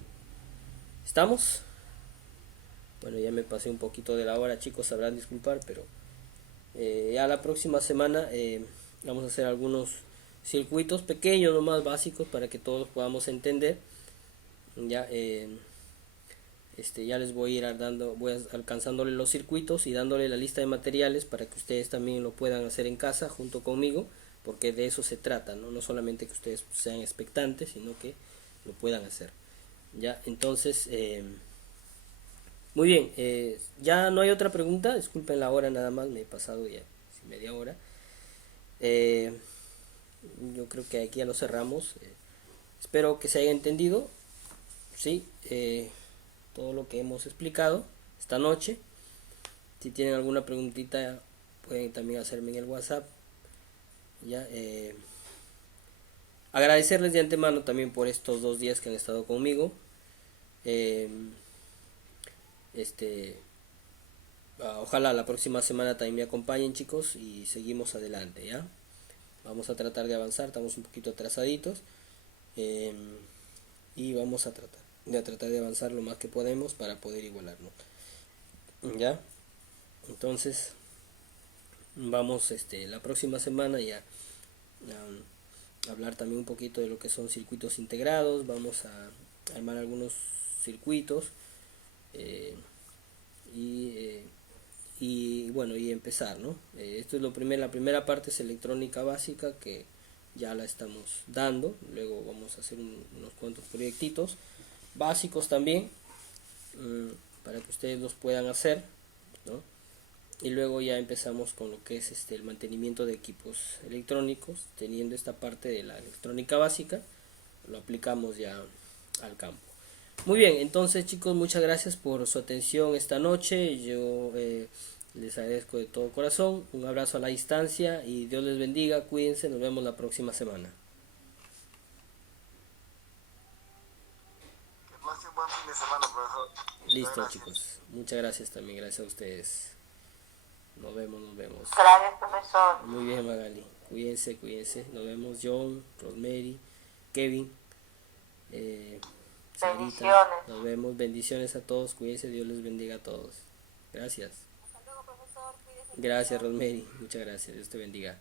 ¿Estamos? Bueno, ya me pasé un poquito de la hora, chicos, sabrán disculpar, pero ya la próxima semana vamos a hacer algunos circuitos pequeños, nomás básicos, para que todos podamos entender. Ya ya les voy a ir alcanzándole los circuitos y dándole la lista de materiales para que ustedes también lo puedan hacer en casa junto conmigo, porque de eso se trata, no solamente que ustedes sean expectantes, sino que lo puedan hacer. Ya, entonces muy bien, ya no hay otra pregunta, disculpen la hora, nada más me he pasado ya media hora. Yo creo que aquí ya lo cerramos. Espero que se haya entendido, sí, todo lo que hemos explicado esta noche. Si tienen alguna preguntita pueden también hacerme en el WhatsApp. Ya, Agradecerles de antemano también por estos 2 días que han estado conmigo. Ojalá la próxima semana también me acompañen, chicos, y seguimos adelante, ¿ya? Vamos a tratar de avanzar, estamos un poquito atrasaditos, y vamos a tratar de avanzar lo más que podemos para poder igualarnos, ¿ya? Entonces vamos la próxima semana ya a hablar también un poquito de lo que son circuitos integrados. Vamos a armar algunos circuitos, y bueno, y empezar, ¿no? Esto es la primera parte es electrónica básica, que ya la estamos dando. Luego vamos a hacer unos cuantos proyectitos básicos también, para que ustedes los puedan hacer, ¿no? Y luego ya empezamos con lo que es el mantenimiento de equipos electrónicos. Teniendo esta parte de la electrónica básica, lo aplicamos ya al campo. Muy bien, entonces, chicos, muchas gracias por su atención esta noche. Yo les agradezco de todo corazón. Un abrazo a la distancia y Dios les bendiga. Cuídense, nos vemos la próxima semana. Que pase un buen fin de semana, profesor. Listo, Gracias. chicos. Muchas gracias también, gracias a ustedes. Nos vemos. Gracias, profesor. Muy bien, Magali. Cuídense. Nos vemos, John, Rosemary, Kevin, Sarita. Bendiciones. Nos vemos. Bendiciones a todos. Cuídense. Dios les bendiga a todos. Gracias. Hasta luego, profesor. Cuídese. Gracias, Rosemary. Muchas gracias. Dios te bendiga.